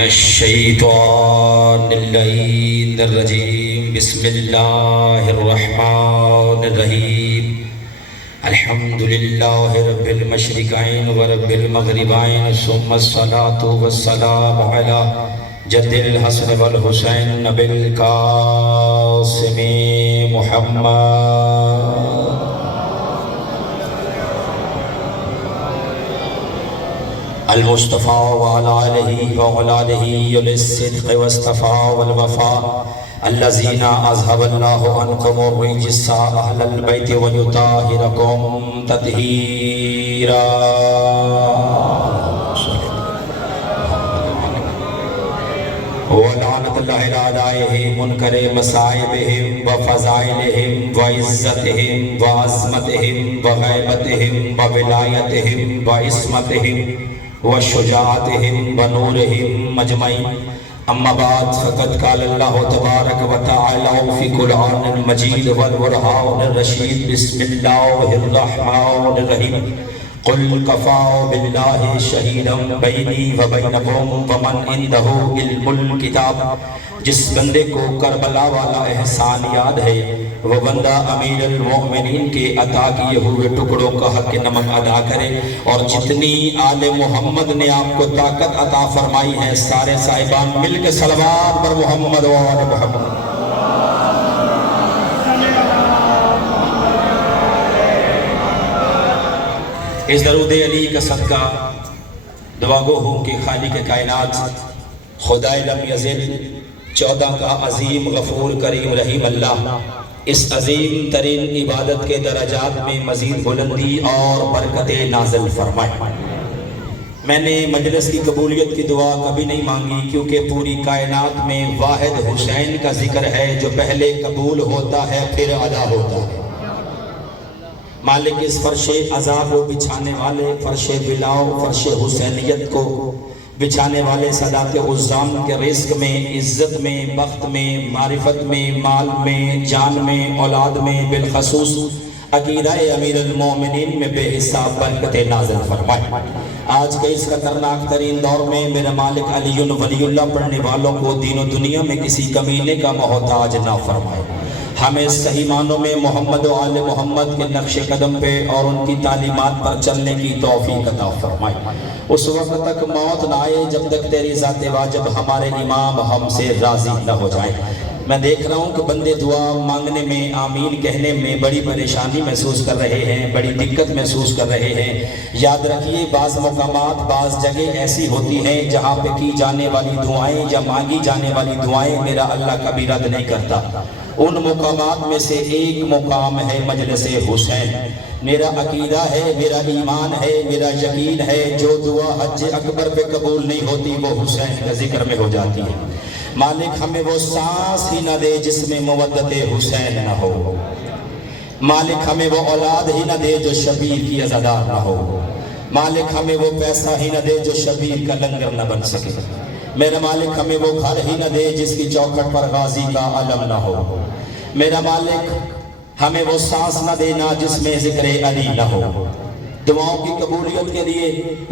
الشیطان اللعین الرجیم بسم اللہ الرحمن الرحیم الحمدللہ رب المشرقین و رب المغربین ثم الصلاة والسلام علی جد الحسن والحسین بالقاسم محمد المصطفى وعلى آله وأولاده للصدق والصفاء والوفاء الذين أذهب الله عنكم الرجس أهل البيت ويطهركم تطهيرا ولعنة الله على أعدائهم منكر مصائبهم وفضائلهم وعزتهم وعظمتهم وغيبتهم وولايتهم وعصمتهم وشجاعتهم ونورهم مجمعين اما بعد فقد قال الله تبارك وتعالى في قرآن المجيد والبرهان الرشيد بسم الله الرحمن الرحيم قل كفى بالله شهيدا بيني وبينكم ومن عنده علم الكتاب جس بندے کو کربلا والا احسان یاد ہے وہ بندہ امیر المؤمنین کے عطا کیے ہوئے ٹکڑوں کا حق نمک ادا کرے اور جتنی آل محمد نے آپ کو طاقت عطا فرمائی ہے سارے صاحبان مل کے صلوات پر محمد و آل محمد اس درود علی کا صدقہ دعا گو ہوں کہ خالق کائنات خدائے لم یزل 14 کا عظیم غفور کریم رحیم اللہ اس عظیم ترین عبادت کے درجات میں مزید بلندی اور برکت نازل فرمائے۔ میں نے مجلس کی قبولیت کی دعا کبھی نہیں مانگی کیونکہ پوری کائنات میں واحد حسین کا ذکر ہے جو پہلے قبول ہوتا ہے پھر ادا ہوتا ہے۔ مالک اس فرش عذاب کو بچھانے والے فرش بلاؤ فرش حسینیت کو بچھانے والے صدات عظام کے رزق میں عزت میں بخت میں معرفت میں مال میں جان میں اولاد میں بالخصوص عقیدہ امیر المومنین میں بے حساب برکت نازل فرمائے۔ آج کے اس خطرناک ترین دور میں میرا مالک علی ولی اللہ پڑھنے والوں کو دین و دنیا میں کسی کمینے کا محتاج نہ فرمائے۔ ہمیں صحیح معنوں میں محمد و آل محمد کے نقش قدم پہ اور ان کی تعلیمات پر چلنے کی توفیق عطا فرمائے۔ اس وقت تک موت نہ آئے جب تک تیری ذات واجب ہمارے امام ہم سے راضی نہ ہو جائیں۔ میں دیکھ رہا ہوں کہ بندے دعا مانگنے میں آمین کہنے میں بڑی پریشانی محسوس کر رہے ہیں، بڑی دقت محسوس کر رہے ہیں۔ یاد رکھیے بعض مقامات بعض جگہ ایسی ہوتی ہیں جہاں پہ کی جانے والی دعائیں یا مانگی جانے والی دعائیں میرا اللہ کبھی رد نہیں کرتا۔ ان مقامات میں سے ایک مقام ہے مجلس حسین۔ میرا عقیدہ ہے، میرا ایمان ہے، میرا یقین ہے جو دعا حج اکبر پہ قبول نہیں ہوتی وہ حسین کا ذکر میں ہو جاتی ہے۔ مالک ہمیں وہ سانس ہی نہ دے جس میں مودت حسین نہ ہو، مالک ہمیں وہ اولاد ہی نہ دے جو شبیر کی عزادار نہ ہو، مالک ہمیں وہ پیسہ ہی نہ دے جو شبیر کا لنگر نہ بن سکے، میرا مالک ہمیں وہ گھر ہی نہ دے جس کی چوکھٹ پر غازی کا علم نہ ہو، میرا مالک ہمیں وہ سانس نہ دینا جس میں ذکر علی نہ ہو۔ دعاؤں کی قبولیت کے لیے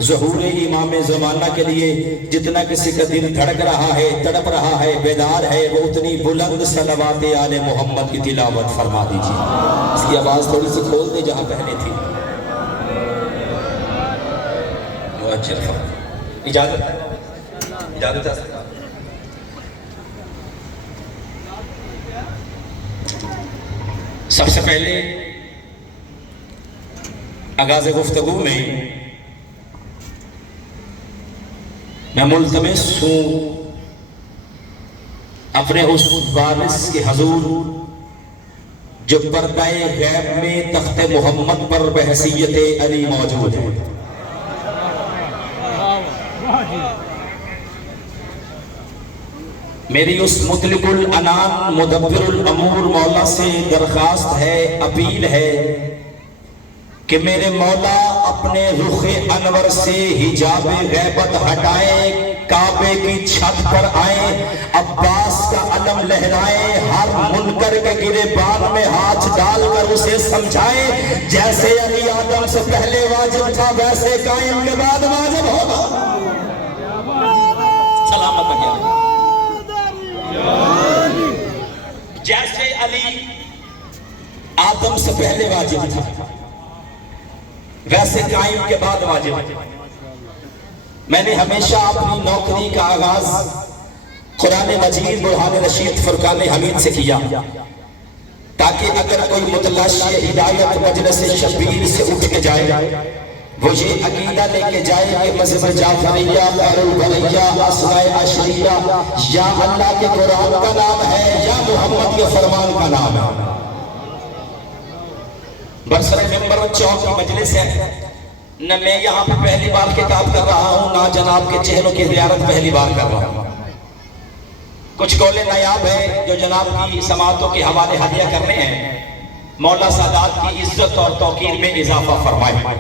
ظہور امام زمانہ کے لیے جتنا کسی کا دل دھڑک رہا ہے تڑپ رہا ہے بیدار ہے وہ اتنی بلند صلوات آل محمد کی تلاوت فرما دیجیے۔ اس کی آواز تھوڑی سی کھول دے جہاں پہلے تھی۔ اجازت ہے؟ اجازت ہے؟ سب سے پہلے آغاز گفتگو میں ملتمس ہوں اپنے اس وارث کے حضور جو پردہ غیب میں تخت محمد پر بحیثیت علی موجود ہے۔ میری اس مطلق العنان مدبر الامور مولا سے درخواست ہے، اپیل ہے کہ میرے مولا اپنے رخ انور سے حجاب غیبت ہٹائے، کعبے کی چھت پر آئے، عباس کا علم لہرائے، ہر منکر کے گریبان میں ہاتھ ڈال کر اسے سمجھائے جیسے علی آدم سے پہلے واجب تھا ویسے قائم کے بعد واجب ہوگا۔ سلام علی آدم سے پہلے واجب تھا، ویسے قائم کے بعد واجب۔ میں نے ہمیشہ اپنی نوکری کا آغاز قرآن مجید برہان رشید فرقان حمید سے کیا، تاکہ اگر کوئی متلاشی ہدایت مجلس شبیر سے اٹھ کے جائے وہ یہ عقیدہ لے کے جائے کہ مذہب جعفریہ، خیر البریہ، اسماء عشریہ یا اللہ کے قرآن کا نام ہے یا محمد کے فرمان کا نام ہے۔ برسر ممبر چوک کی مجلس ہے، نہ میں یہاں پہ پہلی بار خطاب کر رہا ہوں، نہ جناب کے چہروں کی زیارت پہلی بار کر رہا ہوں۔ کچھ قول نایاب ہے جو جناب کی سماعتوں کے حوالے ہدیہ کرنے ہیں، مولا سادات کی عزت اور توقیر میں اضافہ فرمائے۔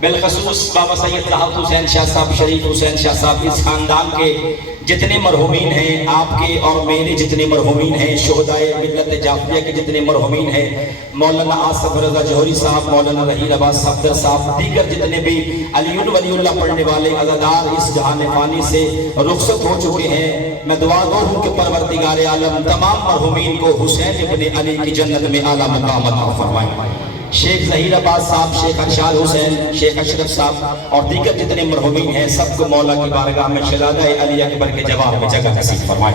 بالخصوص بابا سید لاہوت حسین شاہ صاحب، شریف حسین شاہ صاحب، اس خاندان کے جتنے مرحومین ہیں، آپ کے اور میرے جتنے مرحومین ہیں، شہدائے ملت جعفریہ کے جتنے مرحومین ہیں، مولانا آصف رضا جوہری صاحب، مولانا رحیل عباس صفدر صاحب، دیگر جتنے بھی علی ولی اللہ پڑھنے والے عزادار اس جہان فانی سے رخصت ہو چکے ہیں، میں دعا گو ہوں کہ پروردگار عالم تمام مرحومین کو حسین ابن علی کی جنت میں اعلیٰ مقام عطا فرمائے۔ شیخ ظہیر عباس صاحب، شیخ ارشاد حسین، شیخ اشرف صاحب اور دیگر جتنے مرحومین ہیں، سب کو مولا کی بارگاہ میں شہدائے علی اکبر کے جواب میں جگہ نصیب فرمائے۔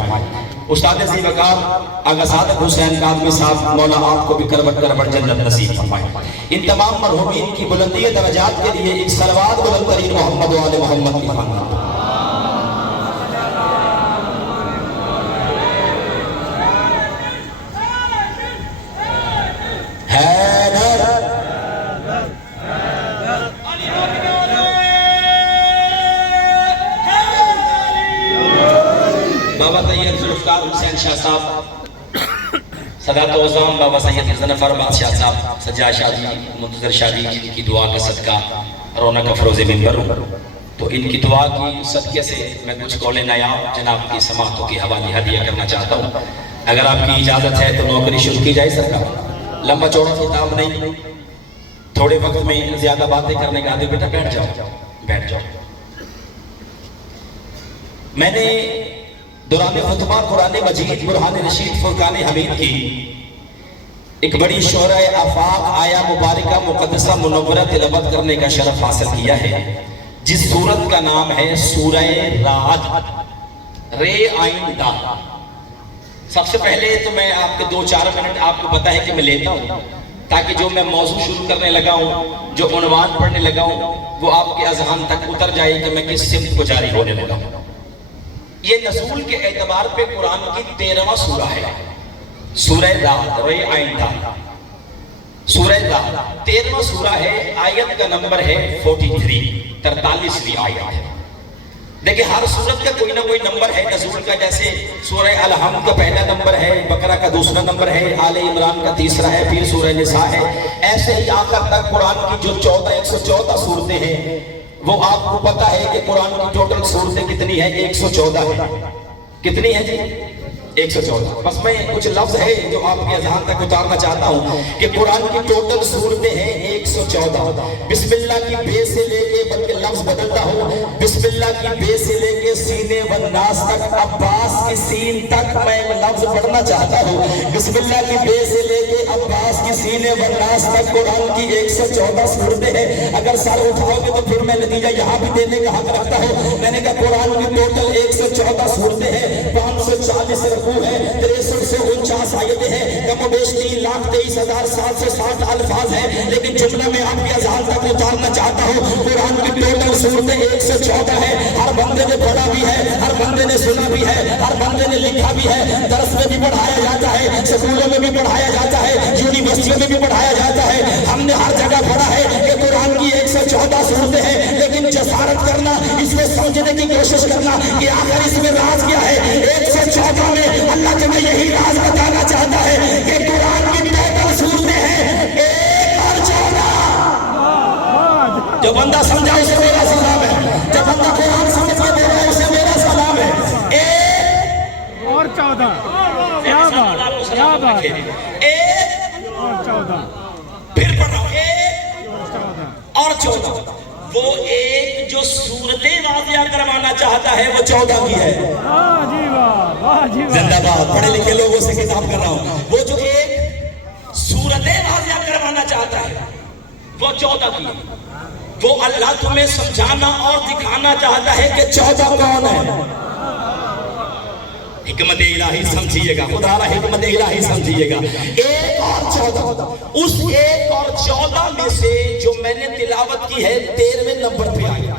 استاد ذی وقار آغا صادق حسین کاظمی صاحب، مولا آپ کو بھی کروٹ کروٹ جنت نصیب فرمائے۔ ان تمام مرحومین کی بلندی درجات کے لیے ایک صلوات بلند ترین محمد و آل محمد کی خواندہ۔ بابا سید ذوالفقار حسین شاہ صاحب، صدات و عظام بابا سید ظفر بادشاہ صاحب، سجاد شاہ جی، منتظر شاہ جی، جن کی دعا کا صدقہ رونق افروز منبر ہوں، تو ان کی دعا کی صدقے سے میں کچھ قول نایاب جناب کی سماعتوں کے حوالے ہدیہ کرنا چاہتا ہوں۔ اگر آپ کی اجازت ہے تو نوکری شروع کی جائے سرکار۔ لمبا چوڑا خطاب نہیں، تھوڑے وقت میں زیادہ باتیں کرنے کا، بیٹا بیٹھ جاؤ بیٹھ جاؤ۔ میں نے دوران خطبہ قرآن مجید برہان رشید فرقان حمید کی ایک بڑی شعرہ آفاق آیا مبارکہ مقدسہ منورہ تلاوت کرنے کا شرف حاصل کیا ہے، جس سورت کا نام ہے سورہ رعد، رے آئین دا۔ سب سے پہلے تو میں آپ کے 2-4 منٹ آپ کو پتا ہے کہ میں لیتا ہوں، تاکہ جو میں موضوع شروع کرنے لگا ہوں، جو عنوان پڑھنے لگا ہوں، وہ آپ کے اذہان تک اتر جائے کہ میں کس سمت کو جاری ہونے لگا ہوں۔ یہ نزول کے اعتبار پہ قرآن کی 13واں سورہ ہے، سورہ رعد، رے آئین دا، سورہ رعد 13واں سورہ ہے، آیت کا نمبر ہے 43 آیت ہے۔ دیکھیں ہر سورت کا کوئی نہ کوئی نمبر ہے نزول کا، جیسے سورہ الحمد کا پہلا نمبر ہے، بقرہ کا دوسرا نمبر ہے، آل عمران کا تیسرا ہے، پھر سورہ نساء ہے، ایسے ہی آخر تک قرآن کی جو 114 سورتیں ہیں، وہ آپ کو پتا ہے کہ قرآن کی ٹوٹل سورتیں کتنی ہیں؟ 114 ہے۔ کتنی ہے جی؟ 114۔ بس میں کچھ لفظ ہے جو آپ کے اذہان تک اتارنا چاہتا ہوں کہ قرآن کی ٹوٹل سورتیں ہیں 114۔ بسم اللہ کی بے سے لے کے، بلکہ لفظ بدلتا ہوں، بسم اللہ کی بے سے لے کے سینے والناس تک، عباس کی سین تک میں لفظ پڑھنا چاہتا ہوں۔ بسم اللہ کی بے سے لے کے عباس کی سینے والناس تک قرآن کی 114 سورتیں ہیں۔ اگر سر اٹھاؤ گے تو پھر میں نتیجہ یہاں بھی دینے کا حق رکھتا ہوں۔ میں نے کہا قرآن کی ٹوٹل 114 سورتیں ہیں، 540 رکوع ہے، 63 سے 49 آیتیں ہیں، کم و بیش 3,23,760 الفاظ ہیں، لیکن جملہ میں آپ کے اذہان تک اتارنا چاہتا ہوں، قرآن کی ٹوٹل سورتیں 114 ہیں۔ ہر بندے نے پڑھا بھی ہے، ہر بندے نے سنا بھی ہے، ہر بندے نے لکھا بھی ہے، درس میں بھی پڑھایا جاتا ہے، سکولوں میں بھی پڑھایا جاتا ہے، یونیورسٹیوں میں بھی پڑھایا جاتا ہے۔ ہم نے ہر جگہ پڑھا ہے کہ قرآن کی 114 سورتیں ہیں، لیکن جسارت کرنا، اس میں سمجھنے کی کوشش کرنا کہ آخر اس میں راز کیا ہے۔ 114 میں اللہ تمہیں یہی راز بتانا چاہتا ہے کہ قرآن کی ٹوٹل سورتیں ہیں 114۔ جو بندہ سمجھا اسے میرا سلام ہے، جو بندہ قرآن سمجھ کے دے رہا ہے اسے میرا سلام ہے۔ 114 کیا بات، کیا بات، 114 پھر پڑھ رہا ہوں، 114۔ وہ ایک جو صورتیں واضح کروانا چاہتا ہے وہ 14 کی ہے۔ زندہ باد، پڑھے لکھے لوگوں سے خطاب کر رہا ہوں، وہ جو ایک صورتیں واضح کروانا چاہتا ہے وہ 14 کی وہ اللہ تمہیں سمجھانا اور دکھانا چاہتا ہے کہ 14 کون ہے. حکمت الہی سمجھیے گا, خدا را حکمت الہی سمجھیے گا. 1 اور 14, اس 1 اور 14 میں سے جو میں نے تلاوت کی ہے 13ویں نمبر پہ آئی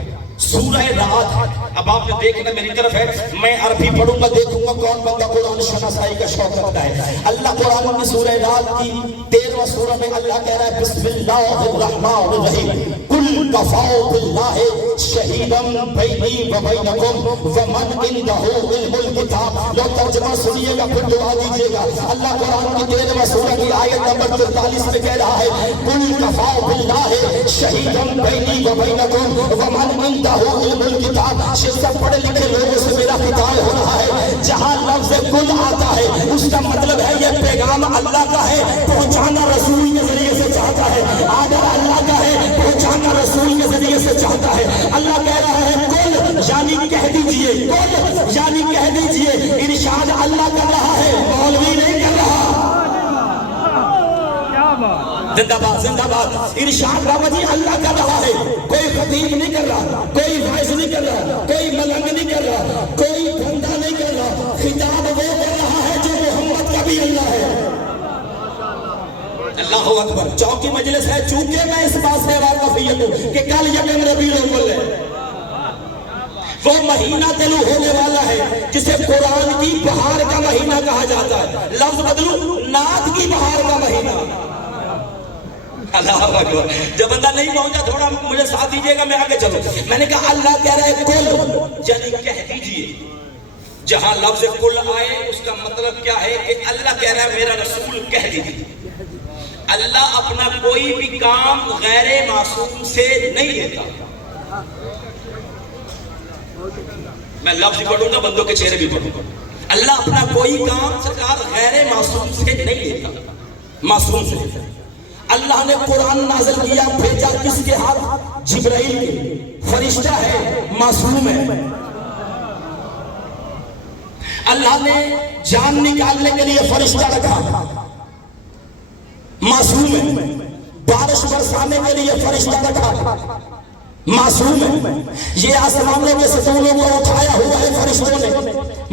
سورہ رات. اب آپ نے دیکھنا میری طرف ہے, میں عربی پڑھوں گا, دیکھوں گا کون بندہ قرآن شناسائی کا شوق رکھتا ہے. اللہ قرآن کی سورہ رات کی 13واں سورہ میں اللہ کہہ رہا ہے بسم اللہ الرحمن الرحیم قل کفی باللہ شہیدا بینی و بینکم ومن عندہ علم الکتاب. لو ترجمہ سنیے گا پھر دعا دیجیے گا. اللہ قرآن کی 13واں سورہ کی آیت نمبر 43 میں کہہ رہا ہے قل کفی باللہ شہیدا بینی و بینکم ومن عندہ علم الکتاب. سب پڑھے لکھے لوگوں سے میرا خطاب ہو رہا ہے. جہاں لفظ کل آتا ہے اس کا مطلب ہے یہ پیغام اللہ کا ہے, پہنچانا رسول کے ذریعے سے چاہتا ہے. آدھا اللہ کا ہے, پہنچانا رسول کے ذریعے سے چاہتا ہے. اللہ کہہ رہا ہے کل یعنی کہہ دیجئے, کل یعنی کہہ دیجئے. ارشاد اللہ کر رہا ہے, مولوی نہیں کر رہا. زندہ باد زندہ باد. ارشاد بابا جی اللہ کر رہا ہے, کوئی خطیب نہیں کر رہا, کوئی وائس نہیں کر رہا, کوئی ملنگ نہیں کر رہا, کوئی بندہ نہیں کر رہا. خطاب وہ کر رہا ہے جو محمد کا بھی اللہ ہے. اللہ اکبر. چوکی مجلس ہے, چونکہ میں اس بات سے واقفیت ہوں کہ کل یکم ربیع الاول ہے, وہ مہینہ طلوع ہونے والا ہے جسے قرآن کی بہار کا مہینہ کہا جاتا ہے. لفظ بدلو, نعت کی بہار کا مہینہ. اللہ اکبر. جب بندہ نہیں پہنچا تھوڑا مجھے ساتھ دیجئے گا, میں آگے چلو. میں نے کہا اللہ کہہ رہا ہے کل یعنی کہہ دیجئے. جہاں لفظ کل آئے اس کا مطلب کیا ہے کہ اللہ کہہ رہا ہے میرا رسول کہہ دیجئے. اللہ اپنا کوئی بھی کام غیر معصوم سے نہیں لیتا. میں لفظ بھی پڑھوں گا, بندوں کے چہرے بھی پڑھوں گا. اللہ اپنا کوئی کام سرکار غیر معصوم سے نہیں لیتا, معصوم سے لیتا. اللہ نے قرآن نازل کیا, بھیجا کس کے ہاتھ؟ جبرائیل کے. فرشتہ ہے, معصوم ہے. اللہ نے جان نکالنے کے لیے فرشتہ رکھا, معصوم ہے. بارش برسانے کے لیے فرشتہ رکھا, معصوم ہے. یہ آسمانوں کے ستونوں کو اٹھایا ہوا ہے فرشتوں نے,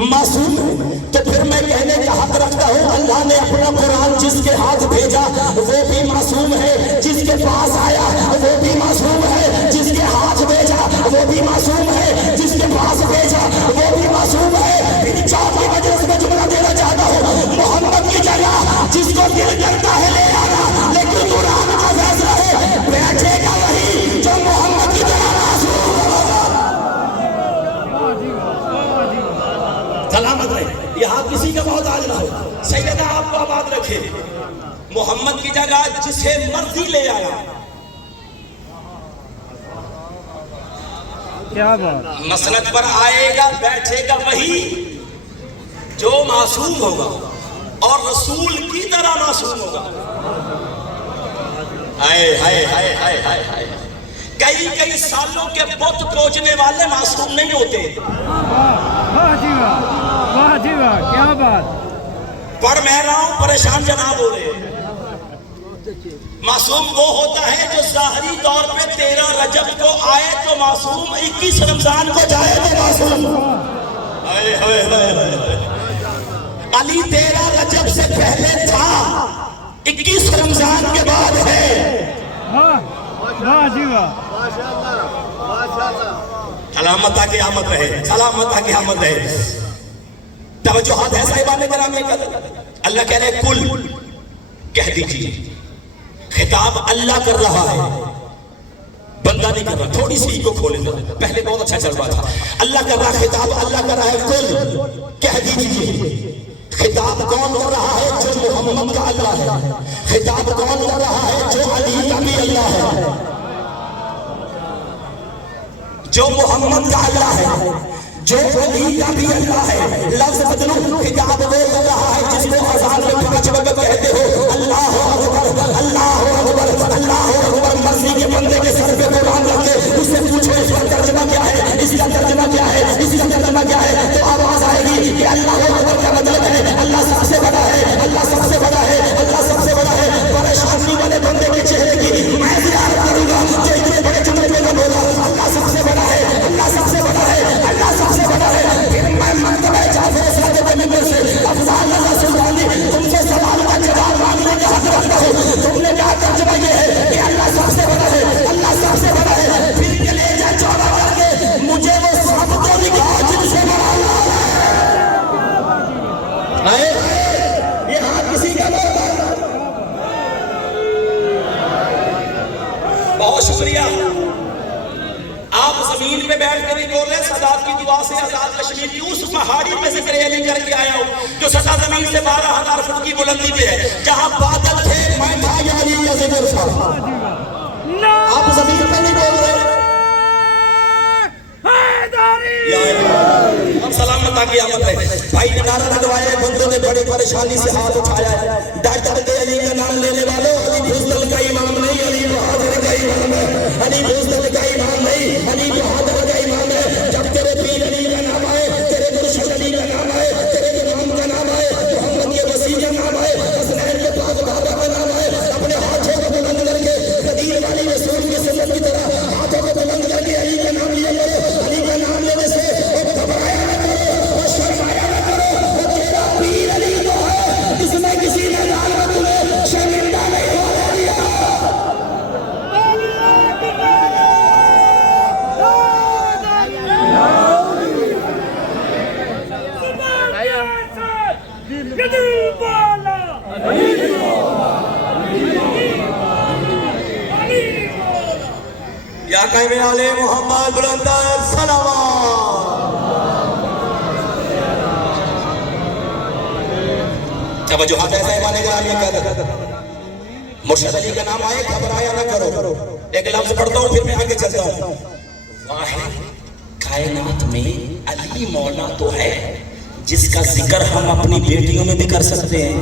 معصوم ہے. تو پھر میں کہنے کا حق رکھتا ہوں اللہ نے اپنا قرآن جس کے ہاتھ بھیجا وہ بھی معصوم ہے, جس کے پاس آیا وہ بھی معصوم ہے, جس کے ہاتھ بھیجا وہ بھی معصوم ہے, جس کے پاس بھیجا وہ بھی معصوم ہے. ان چار کی وجہ سے میں جملہ دینا چاہتا ہوں, محمد کی جگہ جس کو دل کرتا ہے لے آنا, لیکن قرآن کا فیصلہ ہے بیٹھے گا وہی جو محمد کی جگہ معصوم ہوگا. سلامت رہے. یہاں کسی کا بہت آج نہ ہو. سیدہ آپ کو آباد رکھے. محمد کی جگہ جسے مرضی لے آیا. کیا بات. مسند پر آئے گا, بیٹھے گا وہی جو معصوم ہوگا اور رسول کی طرح معصوم ہوگا. کئی سالوں کے بت پوجنے والے معصوم نہیں ہوتے. واہ جی واہ, واہ جی واہ, کیا بات. پڑھ میں رہا ہوں, پریشان جناب ہو رہے. معصوم وہ ہوتا ہے جو ظاہری طور پہ 13 رجب کو آئے تو معصوم, 21 رمضان کو جائے تو معصوم. علی 13 رجب سے پہلے تھا, 21 رمضان کے بعد ہے. واہ جی واہ. سلامت کی آمد رہے, سلامت کی آمد رہے. توجہات ہے صاحبان گرامی کا. اللہ کہہ رہے کل کہہ دیجیے. خطاب اللہ کر رہا ہے, بندہ نہیں کر رہا. تھوڑی سی کو کھولیں گے, پہلے بہت اچھا چل رہا تھا. اللہ کر رہا, خطاب اللہ کر رہا ہے کل کہہ دیجیے. خطاب کون کر رہا ہے؟ جو محمد کا اللہ ہے. خطاب کون کر رہا ہے؟ جو علی کا بھی اللہ ہے, جو محمد کا اللہ ہے, جو علی کا بھی اللہ ہے. لفظ بدلو. خطاب وہ کر رہا ہے جس کو اذان میں 5 وقت کہتے ہو اللہ اکبر, اللہ اکبر, اللہ اکبر. مرضی کے بندے کے سر پہ قرآن رکھ کے اس سے پوچھو اس کا ترجمہ کیا ہے, اس کا ترجمہ کیا ہے, اس کا ترجمہ کیا ہے, تو آواز آئے گی کہ اللہ اکبر کا مطلب ہے اللہ سب سے بڑا ہے, اللہ سب سے بڑا ہے, اللہ سب سے بڑا ہے. بیٹھ کے نہیں بول رہے، سادات کی دعا سے آزاد کشمیر کی اس پہاڑی پہ ذکر علی کر کے آیا ہوں جو سطح زمین سے 12,000 فٹ کی بلندی پہ ہے، جہاں بادل تھے میں تھا یا علی کا ذکر تھا۔ آپ زمین پہ نہیں بول رہے، ہم سلامت قیامت ہے۔ بھائی نے نعرہ لگوایا، بندوں نے بڑی پریشانی سے ہاتھ اٹھایا ہے۔ ڈاکٹر علی کا نام لینے والوں، علی بھوسدل کا امام نہیں، علی بہادر کا امام ہے، علی بھوسدل کا امام نہیں، علی بہادر کا امام ہے۔ جب تیرے پیر علی کا نام آئے، تیرے مرشد علی کا نام آئے، تیرے امام کا نام آئے، محمد کے وسیع کا نام آئے، حسنین کے پاک بابا کا نام آئے، اپنے ہاتھوں کو بلند کر کے قدیر والی رسول کی سنت کی طرح ہاتھوں کو بلند کر کے علی کا نام لیا کرو۔ علی کا نام لینے سے گھبرایا نہ کرو اور شرمایا نہ کرو، اور تیرا پیر علی تو ہے جس میں کسی نے ڈالا تمہیں شرمندہ نہیں ہونے دیا۔ یا قائم علی محمد بلندر صلوات۔ توجہات ایسا ایمان گرامی کا مرشد علی کا نام آئے، گھبرایا نہ کرو۔ ایک لفظ پڑھتا ہوں پھر میں آگے چلتا ہوں۔ واحد کائنات میں علی مولا تو ہے جس کا ذکر ہم اپنی بیٹیوں میں بھی کر سکتے ہیں۔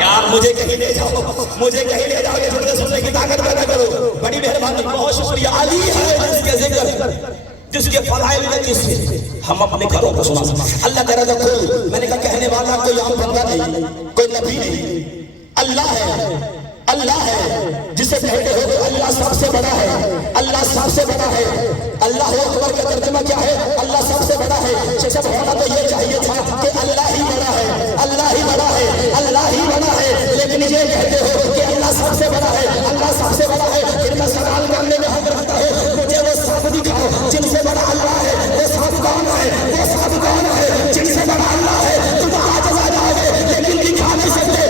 یار مجھے کہیں لے جاؤ، مجھے کہیں لے جاؤ، یہ جھوٹے سننے کی طاقت پیدا کرو۔ بڑی مہربانی، بہت شکریہ۔ علی ہے جس کے ذکر، جس کے فضائل میں جس سے ہم اپنے گھروں کو سنا سکتے۔ اللہ تعالیٰ کا کھول، میں نے کہا کہنے والا کوئی عام بندہ نہیں، کوئی نبی نہیں، اللہ ہے، اللہ ہے جسے کہتے ہو کہ اللہ سب سے بڑا ہے، اللہ سب سے بڑا ہے۔ اللہ اکبر کا ترجمہ کیا ہے؟ اللہ سب سے بڑا ہے۔ جب ہونا تو یہ چاہیے تھا کہ اللہ ہی بڑا ہے، اللہ ہی بڑا ہے، اللہ ہی بڑا ہے، لیکن یہ کہتے ہو کہ اللہ سب سے بڑا ہے، اللہ سب سے بڑا ہے۔ پھر میں سوال کرنے میں حق رکھتا ہوں، مجھے وہ سب دکھاؤ جن سے بڑا اللہ ہے۔ وہ سب کون ہے؟ وہ سب کون ہے جن سے بڑا اللہ ہے؟ تم آج آ جاؤ گے لیکن دکھا نہیں سکتے۔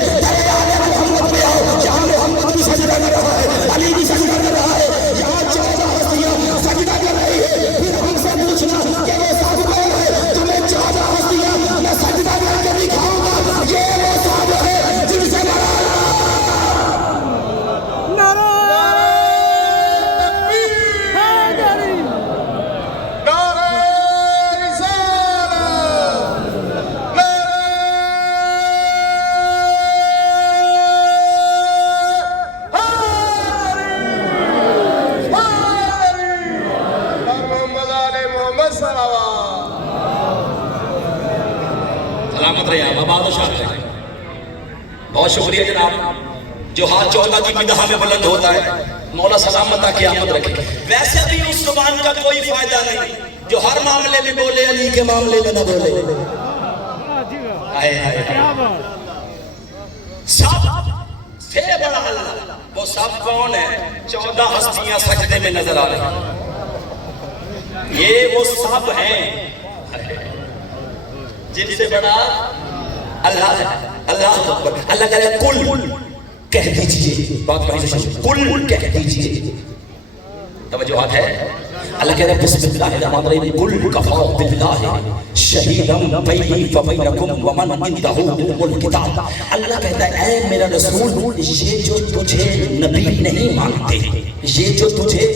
محمد میں آؤ، جہاں محمد بھی سجدہ کر رہا ہے، علی بھی سجدہ کر رہا ہے، یہاں 14 ہستیاں سجدہ کر رہی ہے۔ پھر ہم سے پوچھنا کہ وہ سب کون ہے؟ تمہیں 14 ہستیاں میں سجدہ کر کے دکھاؤں گا، یہ وہ سب ہے جن سے بڑا سلامت رہے آپ، آباد و شاد رہے۔ بہت شکریہ جناب، جو ہاتھ 14 کی مدح میں بلند ہوتا ہے، مولا سلامت قیامت رکھے۔ ویسے بھی اس زبان کا کوئی فائدہ نہیں جو ہر معاملے میں بولے، علی کے معاملے میں نہ بولے۔ سب سے بڑا اللہ، وہ سب کون ہے؟ 14 ہستیاں سجدے میں نظر آ رہی ہیں، یہ وہ سب ہیں جن سے بڑا اللہ ہے۔ اللہ اکبر۔ اللہ کہہ رہے کل کہہ دیجئے، بات بڑی سے کل کہہ دیجئے۔ توجہات ہے؟ اللہ کہہ رہے بسم اللہ الرحمن الرحیم، کل کفا باللہ شہیدا بینی وبینکم ومن عندہ علم الکتاب۔ اللہ کہتا ہے اے میرا رسول، یہ جو تجھے نبی نہیں مانتے، یہ جو تجھے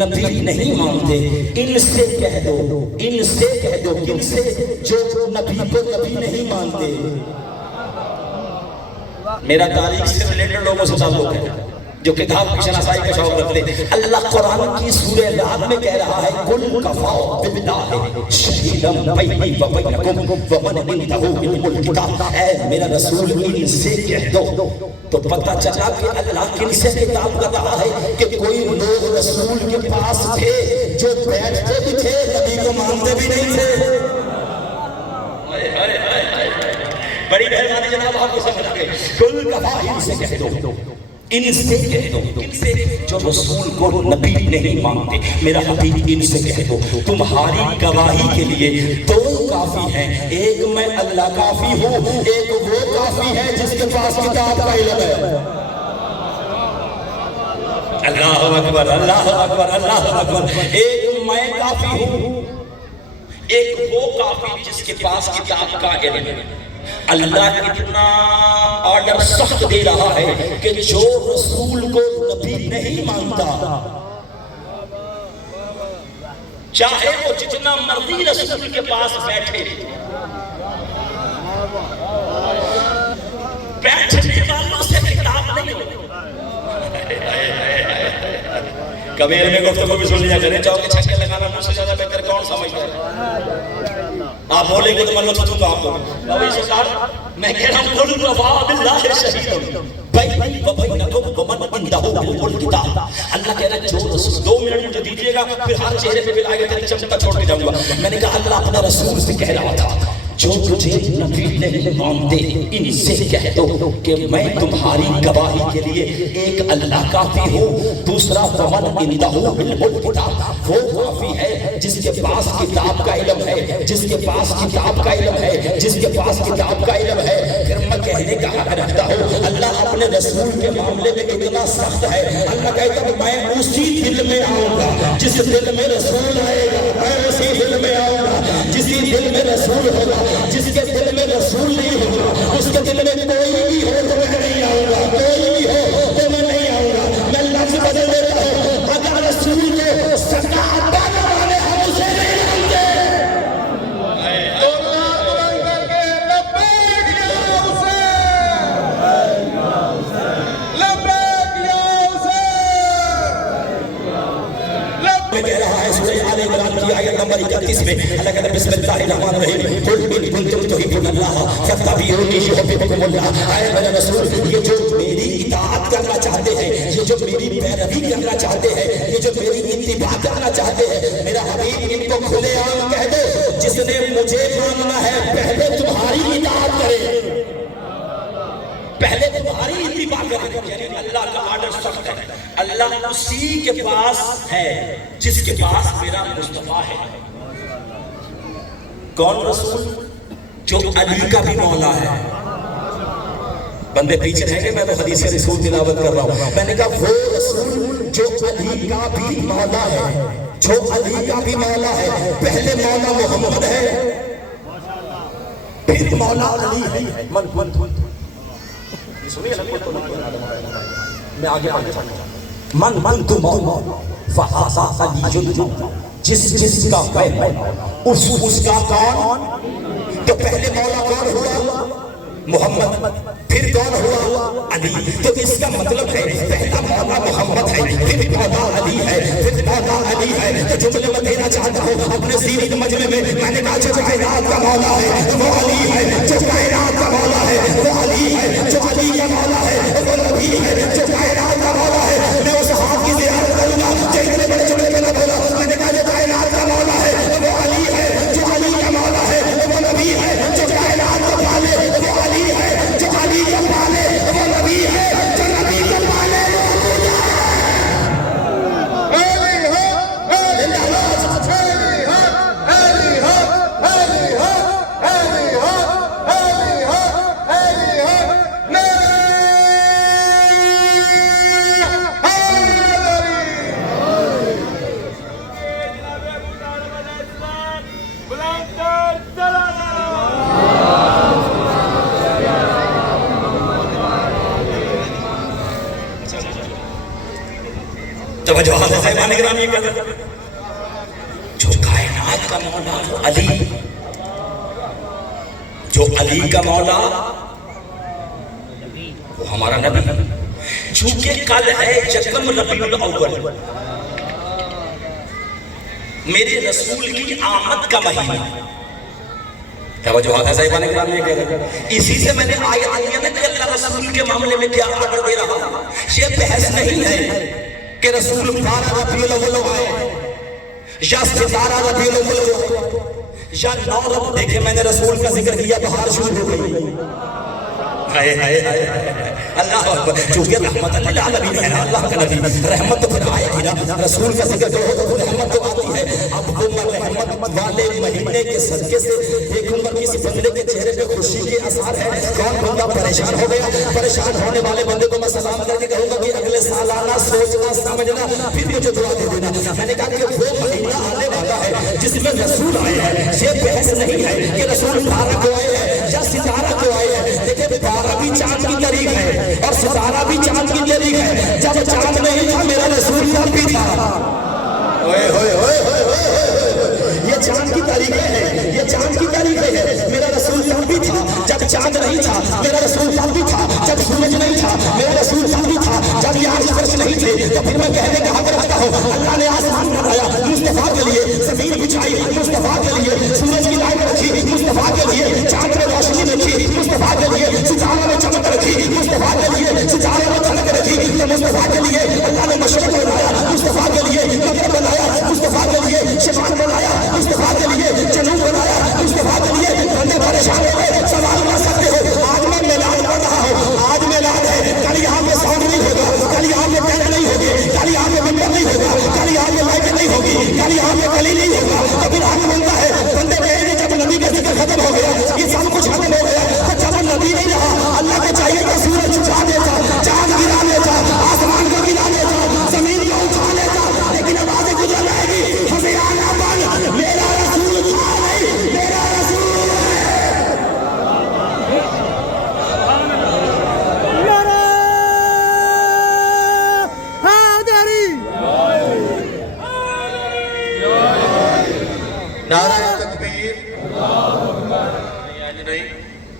نبی نہیں مانتے، ان سے کہہ دو، ان سے کہہ دو، کن سے؟ جو نبی کو نبی نہیں مانتے۔ میرا تاریخ سے ریلیٹڈ لوگوں سے تعلق ہے جو کتاب کی شناسائی کا شوق رکھتے ہیں۔ اللہ قرآن کی سورہ رعد میں کہہ رہا ہے کل کفا باللہ شہیدا بینی وبینکم ومن عندہ علم الکتاب۔ اے میرا رسول ان سے کہہ دو۔ تو پتہ چلا کہ اللہ کن سے کتاب کر رہا ہے کہ کوئی لوگ رسول کے پاس تھے جو بیٹھتے بھی تھے، نبی کو مانتے بھی نہیں تھے۔ بڑی مہربانی جناب، آپ کو سمجھ گئے۔ کل کفا ان سے کہہ دو، ان سے کہہ دو، ان سے جو رسول کو نبی نہیں مانتے، میرا حبیب ان سے کہہ دو تمہاری گواہی کے لیے دو کافی ہیں، ایک میں اللہ کافی ہوں، ایک وہ کافی ہے جس کے پاس کتاب کا علم ہے۔ اللہ اکبر اللہ اکبر اللہ اکبر. ایک میں کافی ہوں، ایک وہ کافی جس کے پاس کتاب کا علم ہے. اللہ اتنا آرڈر سخت دے رہا ہے کہ جو رسول کو نبی نہیں مانتا، چاہے وہ جتنا مرضی رسول کے پاس بیٹھے، بیٹھنے والوں سے کتاب نہیں ہوتی. کبیر میں گفتگو بھی سن لیا کریں، چوکے چھکے لگانا مجھ سے زیادہ بہتر کون سمجھتا ہے؟ آپ بولیں گے تو میں لطف دوں گا آپ کو. بھائی سرکار میں کہہ رہا ہوں قل وفا باللہ شہید بھائی وبینکم ومن عنده الکتاب. اللہ کہہ رہا ہے جو رسول 2 منٹ مجھے دیجیے گا پھر ہر چہرے پہ پھر آگے تک چمٹا چھوڑ کے جاؤں گا. میں نے کہا اللہ اپنا رسول سے کہہ رہا تھا جو تجھے نبی نہیں مانتے ان سے کہہ دو کہ میں تمہاری گواہی کے لیے ایک اللہ کافی ہوں، دوسرا ومن عنده الکتاب، وہ کافی ہے جس کے پاس کتاب کا علم ہے، جس کے پاس کتاب کا علم ہے، جس کے پاس کتاب کا علم ہے. پھر میں کہنے کا حق رکھتا ہوں اللہ اپنے رسول کے معاملے میں اتنا سخت ہے. اللہ کہتا ہے میں اسی دل میں آؤں گا جس دل میں رسول آئے گا، میں اسی دل میں آؤں گا جسی دل میں رسول ہوگا. جس کے دل میں رسول نہیں ہوگا اس کے دل میں کوئی بھی ہو تو میں نہیں آؤں گا، کوئی بھی ہو تو میں نہیں آؤں گا. میں لفظ بدل دیتا ہوں اگر رسول کو سکا بانا والے ہم اسے نہیں مانتے. میں کہہ رہا ہے سورہ آل عمران کی آیت نمبر 31 میں اللہ کہتا ہے بسم اللہ الرحمن الرحیم قل ان کنتم تحبون اللہ فاتبعونی یحببکم اللہ. اے میرے رسول یہ جو میری اطاعت کرنا چاہتے ہیں، یہ جو میری پیروی کرنا چاہتے ہیں، یہ جو میری اتباع کرنا چاہتے ہیں، میرا حبیب ان کو کھلے عام کہہ دو جس نے مجھے ماننا ہے پہلے تمہاری اطاعت کرے، پہلے تمہاری اتباع کرے. یعنی اللہ کا آرڈر سخت ہے. اللہ اسی کے پاس ہے جس کے پاس میرا مصطفیٰ ہے. کون رسول؟ جو علی کا بھی مولا ہے. بندے پیچھے رہ گئے، میں تو حدیث رسول تلاوت کر رہا ہوں. میں نے کہا وہ رسول جو علی کا بھی مولا ہے، جو علی کا بھی مولا ہے. پہلے مولا محمد ہے، پھر مولا علی ہے. میں آگے من تو مولا فہذا علی، جس کا میں اس کا کون؟ تو پہلے مولا کون ہوا؟ محمد. پھر کون ہوا؟ علی. تو اس کا مطلب ہے پہلا مولا محمد ہے، پھر مولا علی ہے، پھر مولا علی ہے. تو جملے میں دینا چاہتا ہوں اپنے سیرت مجمع میں میں نے کہا جو کائنات کا مولا ہے وہ علی ہے، جو کائنات کا مولا ہے وہ علی ہے، جو علی کا مولا ہے وہ نبی ہے، جو کائنات کا مولا ہے. میں اس ہاتھ کی زیارت کروں گا جو اتنے بڑے جملے میں نہ بولا. میں نے کہا جو کائنات کا مولا ہے وہ علی ہے، جو علی کا مولا ہے وہ نبی ہے، جو کائنات کا پالے وہ علی ہے، جو علی کا پالے وہ نبی ہے، جو نبی کا پالے وہ علی ہے. توجہ حضرت صاحبان کرام یہ کہتے ہیں جو کائنات کا مولا وہ علی، جو علی کا مولا وہ ہمارا نبی. چونکہ کل ہے یکم ربیع الاول، میرے رسول کی آمد کا مہینہ. توجہ حضرت صاحبان کرام یہ کہتے ہیں اسی سے میں نے آیت لیا نا کہ اللہ رسول کے معاملے میں کیا آرڈر دے رہا ہوں. یہ بحث نہیں ہے کہ رسول 12 ربیع الاول آئے یا 17 ربیع الاول یا 9 ربیع. دیکھیں میں نے رسول کا ذکر کیا بہار شروع ہو گئی. اللہ اکبر. چونکہ رحمت للعالمین ہے اللہ کا نبی، رحمت تو پھر آئے گی نا. رسول کا ذکر جو ہو تو رحمت تو آتی ہے. اب وہ رحمت والے مہینے کے صدقے سے دیکھوں گا کس بندے کے چہرے پہ خوشی کے آثار ہیں. کون بندہ پریشان ہو گیا؟ پریشان ہونے والے بندے کو میں سلام کر کے کہوں گا کہ اگلے سال آنا، سوچنا، سمجھنا، پھر مجھے دعا دے دینا. میں نے کہا کہ وہ مہینہ آنے والا ہے جس میں رسول آئے ہیں. یہ بحث نہیں ہے کہ رسول 12 کو آئے ہیں یا 17 کو آئے ہیں. دیکھیں 12 بھی چاند کی تاریخ ہے اور 17 بھی چاند کی تاریخ ہے. جب چاند نہیں تھا میرا رسول تب بھی تھا. یہ چاند کی تاریخیں ہیں، یہ چاند کی تاریخیں ہیں. میرا رسول تب بھی تھا جب چاند نہیں تھا. میرا رسول تب بھی تھا جب سورج نہیں تھا. میرا رسول تب بھی تھا جب یہ عرش فرش نہیں تھے. تو پھر میں کہنے کا حق رکھتا ہوں اللہ نے آسمان بنایا مصطفیٰ کے لیے، زمین بچھائی مصطفیٰ کے لیے، سورج کی لائٹ رکھی مصطفیٰ کے لیے، چاند میں روشنی رکھی مصطفیٰ کے لیے، ستاروں میں چمک رکھی مصطفیٰ کے لیے، ستاروں میں چمک رکھی تو مصطفیٰ کے لیے. اللہ نے مشرق بنایا مصطفیٰ کے لیے، مغرب بنایا مصطفیٰ کے لیے، شمال بنایا مصطفیٰ کے لیے، جنوب بنایا مصطفیٰ کے لیے. بندے پریشان ہو گئے، سوال کر سکتے ہو. آج میں میلاد پڑھ رہا ہوں، آج میلاد ہے. کل یہاں پہ ساؤنڈ نہیں ہوگا، کل یہاں پہ ٹینٹ نہیں ہوگی، کل یہاں پہ ممبر نہیں ہوگا، کل یہاں پہ لائٹ نہیں ہوگی، کل یہاں پہ کلی نہیں ہوگا. تو پھر حق بنتا ہے بندے کہیں گے جب نبی کا ذکر ختم ہو گیا، یہ سب کچھ ختم ہو گیا. تو جب نبی نہیں رہا اللہ کو چاہیے کہ سورج چھپا دیتا، چاند گرا لیتا، آسمان کو گرا لیتا، زمین کو اٹھا لیتا. لیکن اب آگے گزر جائے گی ہمیں آنا بن میرا رسول تھا نہیں، میرا رسول نعرہ تکبیر. نہیں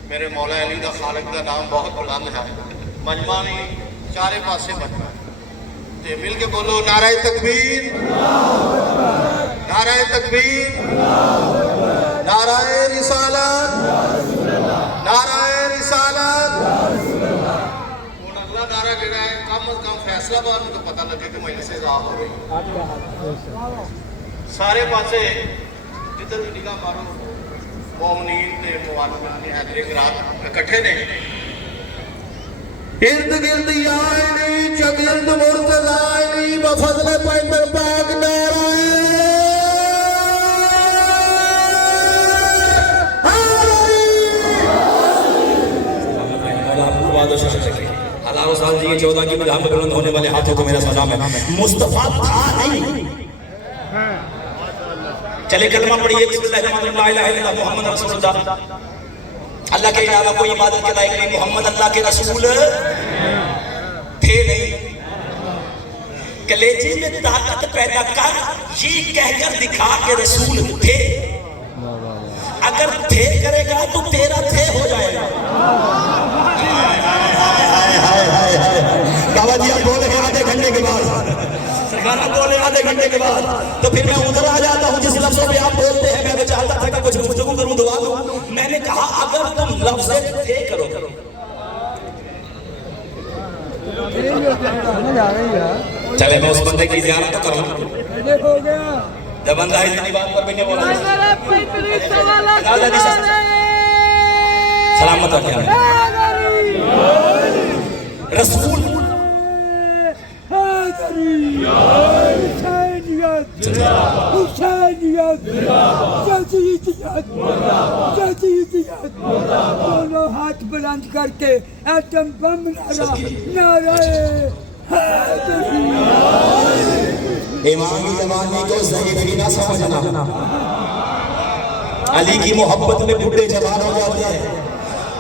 میرے مولا علی دا خالق دا نام بہت بلند ہے. مجمع نہیں چارے پاسے مجمع تے مل کے بولو نعرہ تکبیر، نعرہ تکبیر، نعرہ رسالت، نعرہ رسالت. ہوں اگلا نعرہ جڑا ہے کم از کم فیصلہ باد تو پتہ لگے کہ مجلس عذاب ہو رہی. سارے پاسے جدھر بھی نگاہ مارو مومنین تے موالین حیدر کرام اکٹھے نے. ارد گرد آئینی چگرد مرتضی آئینی بفضل پیغمبر پاک نعرہ ہزاروں سال جی 14 کی مدام بلند ہونے والے ہاتھوں کو میرا سلام ہے. مصطفیٰ تھا نہیں. چلے کلمہ پڑھیے بسم اللہ الرحمن الرحیم لا الہ الا اللہ محمد رسول اللہ. اللہ کے علاوہ کوئی عبادت کے لائق نہیں. محمد اللہ کے رسول تھے نہیں. کلیجے میں طاقت پیدا کر یہ کہہ کر دکھا کہ رسول تھے. اگر تھے کرے گا تو تیرا تھے ہو جائے گا. بابا جی آپ بولے آدھے گھنٹے کے بعد، سرکارہ بولے آدھے گھنٹے کے بعد تو پھر میں ادھر آ جاتا ہوں جس لفظوں پہ آپ بولتے ہیں. میں چاہتا تھا کہ کچھ گفتگو کروں دعا دوں. میں نے کہا اگر تم لفظ تھے کرو چلے میں اس بندے کی زیارت تو کروں. جب بندہ ہے اتنی بات پر بھی نہیں بولا سلامت رکھیں. رسول ہاتھ بلند کر کے ایٹم بم نعرہ امامی زمانے کو ضعیف نہ سمجھنا. علی کی محبت میں بڈھے جوان ہو جاتے ہیں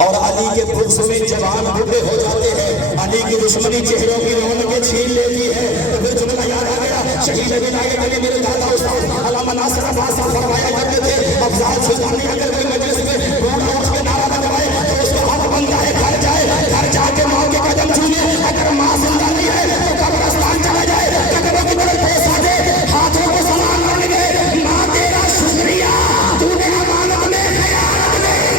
اور علی کے بغض میں جوان بڈھے ہو جاتے ہیں. علی کی دشمنی چہروں کی رونقیں چھین لیتی ہے. تو پھر جملہ یاد آ گیا شہید ابن علی میرے دادا استاد علامہ ناصر عباس صاحب فرمایا کرتے تھے افضال سلطانی اگر کوئی مجلس میں رونا اٹھ کے نعرہ بجوائے تو اس کو حق بنتا ہے گھر جائے، گھر جا کے ماں کے قدم چھوئے. اگر ماں زندہ نہیں ہے تو قبرستان چلا جائے، قدموں کی طرف پیش آ دے، ہاتھوں کو سلام کر دے. ماں تیرا شکریہ تو نے امانت میں خیانت نہیں.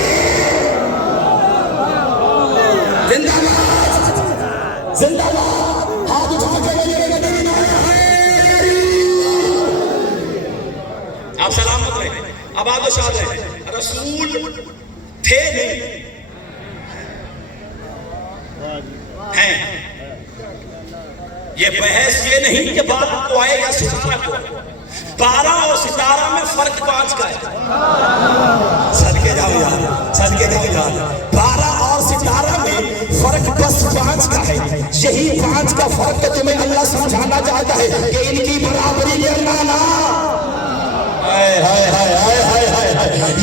زندہ باد، زندہ باد. ہاتھ اٹھا کے میرے مدینہ آپ سلامت رہے، آباد و شاد رہے. رسول تھے نہیں ہیں. یہ بحث یہ نہیں کہ بات کو آئے یا ستارہ کو. 12 اور ستارہ میں فرق 5 کا ہے. صدقے جاؤ یار, صدقے جاؤ یار. 12 اور ستارہ میں فرق بس 5 کا ہے. یہی 5 کا فرق تو تمہیں اللہ سمجھانا چاہتا ہے کہ ان کی برابری کرنا نا.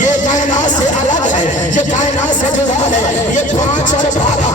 یہ کائنات سے الگ ہے, یہ کائنات سے جدا ہے. یہ 5 اور 12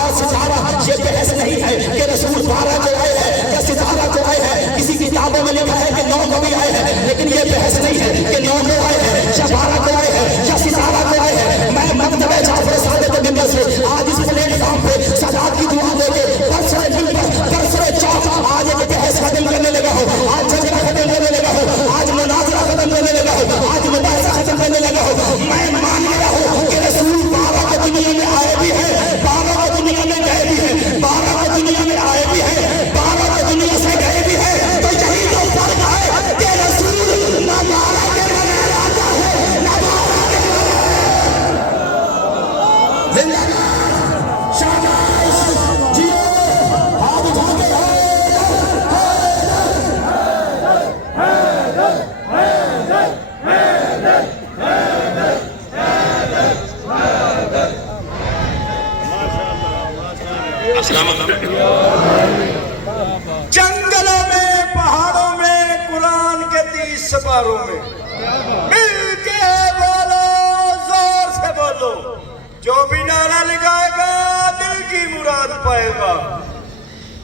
اور ستارہ, یہ بحث نہیں ہے کہ رسول 12 جو آئے ہیں یا ستارہ جو آئے ہیں. کسی کتابوں میں لکھا ہے کہ 9 کو بھی آئے ہیں, لیکن یہ بحث نہیں ہے کہ 9 کو آئے ہیں یا 12 کو آئے ہیں یا ستارہ کو آئے ہیں. میں مکتبہ جعفر صادق ممبر سے آج اس پلیٹ فارم پہ سجاد کی دعا دے کے برسر ممبر برسر چوک آج ایک بحث ختم کرنے لگا ہوں, آج جھگڑا ختم کرنے لگا ہوں, آج مناظرہ ختم کرنے لگا ہوں, آج مباحثہ ختم کرنے لگا ہوں. میں مان گیا ہوں کہ رسول 12 کو دنیا میں آئے بھی ہیں, 12 کو دنیا میں گئے بھی ہیں, 12 کو دنیا میں آئے بھی ہیں, 12 کو دنیا سے گئے بھی ہیں. تو یہی تو فرق ہے کہ رسول نہ 12 کے بغیر آتا ہے نہ 12 کے بغیر. زندہ باد, شاباش, جیو, ہاتھ اٹھا کے جنگلوں میں, پہاڑوں میں, قرآن کے 30 سپاروں میں مل کے بولو, زور سے بولو. جو بھی نعرہ لگائے گا دل کی مراد پائے گا.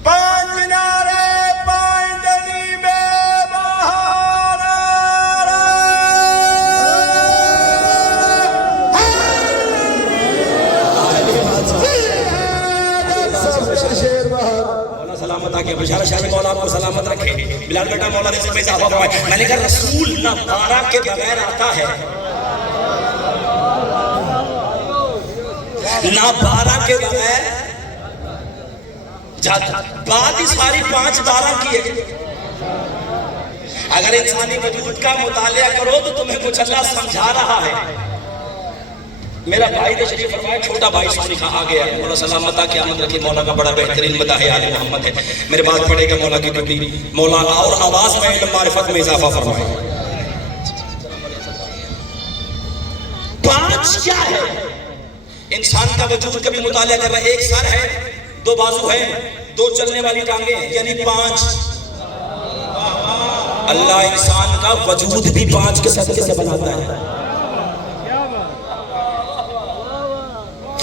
5 نعرے 5 دلی میں بہار. مولا سلامت آ کے بشارہ شاہی مولا آپ کو سلامت رکھے. بلال بیٹا مولا رزق میں اضافہ فرمائے. میں نے کہا رسول نہ 12 کے بغیر آتا ہے نہ 12 کے بغیر جاتا. بات ہی ساری 5 12 کی ہے. اگر انسانی وجود کا مطالعہ کرو تو تمہیں کچھ اللہ سمجھا رہا ہے. میرا بھائی تشریف فرمائے, چھوٹا بھائی سے لکھا آ گیا. مولا سلامت قیامت رکھی. مولا کا بڑا بہترین مداح آل محمد ہے. میرے بات پڑے گا مولا کی ڈیوٹی. مولا اور آواز میں علم معرفت میں اضافہ فرمائے. 5 کیا ہے؟ انسان کا وجود کبھی مطالعہ کر رہا ہے. ایک سر ہے, 2 بازو ہیں, 2 چلنے والی ٹانگیں ہیں, یعنی 5. اللہ انسان کا وجود بھی 5 کے صدقے سے بناتا ہے.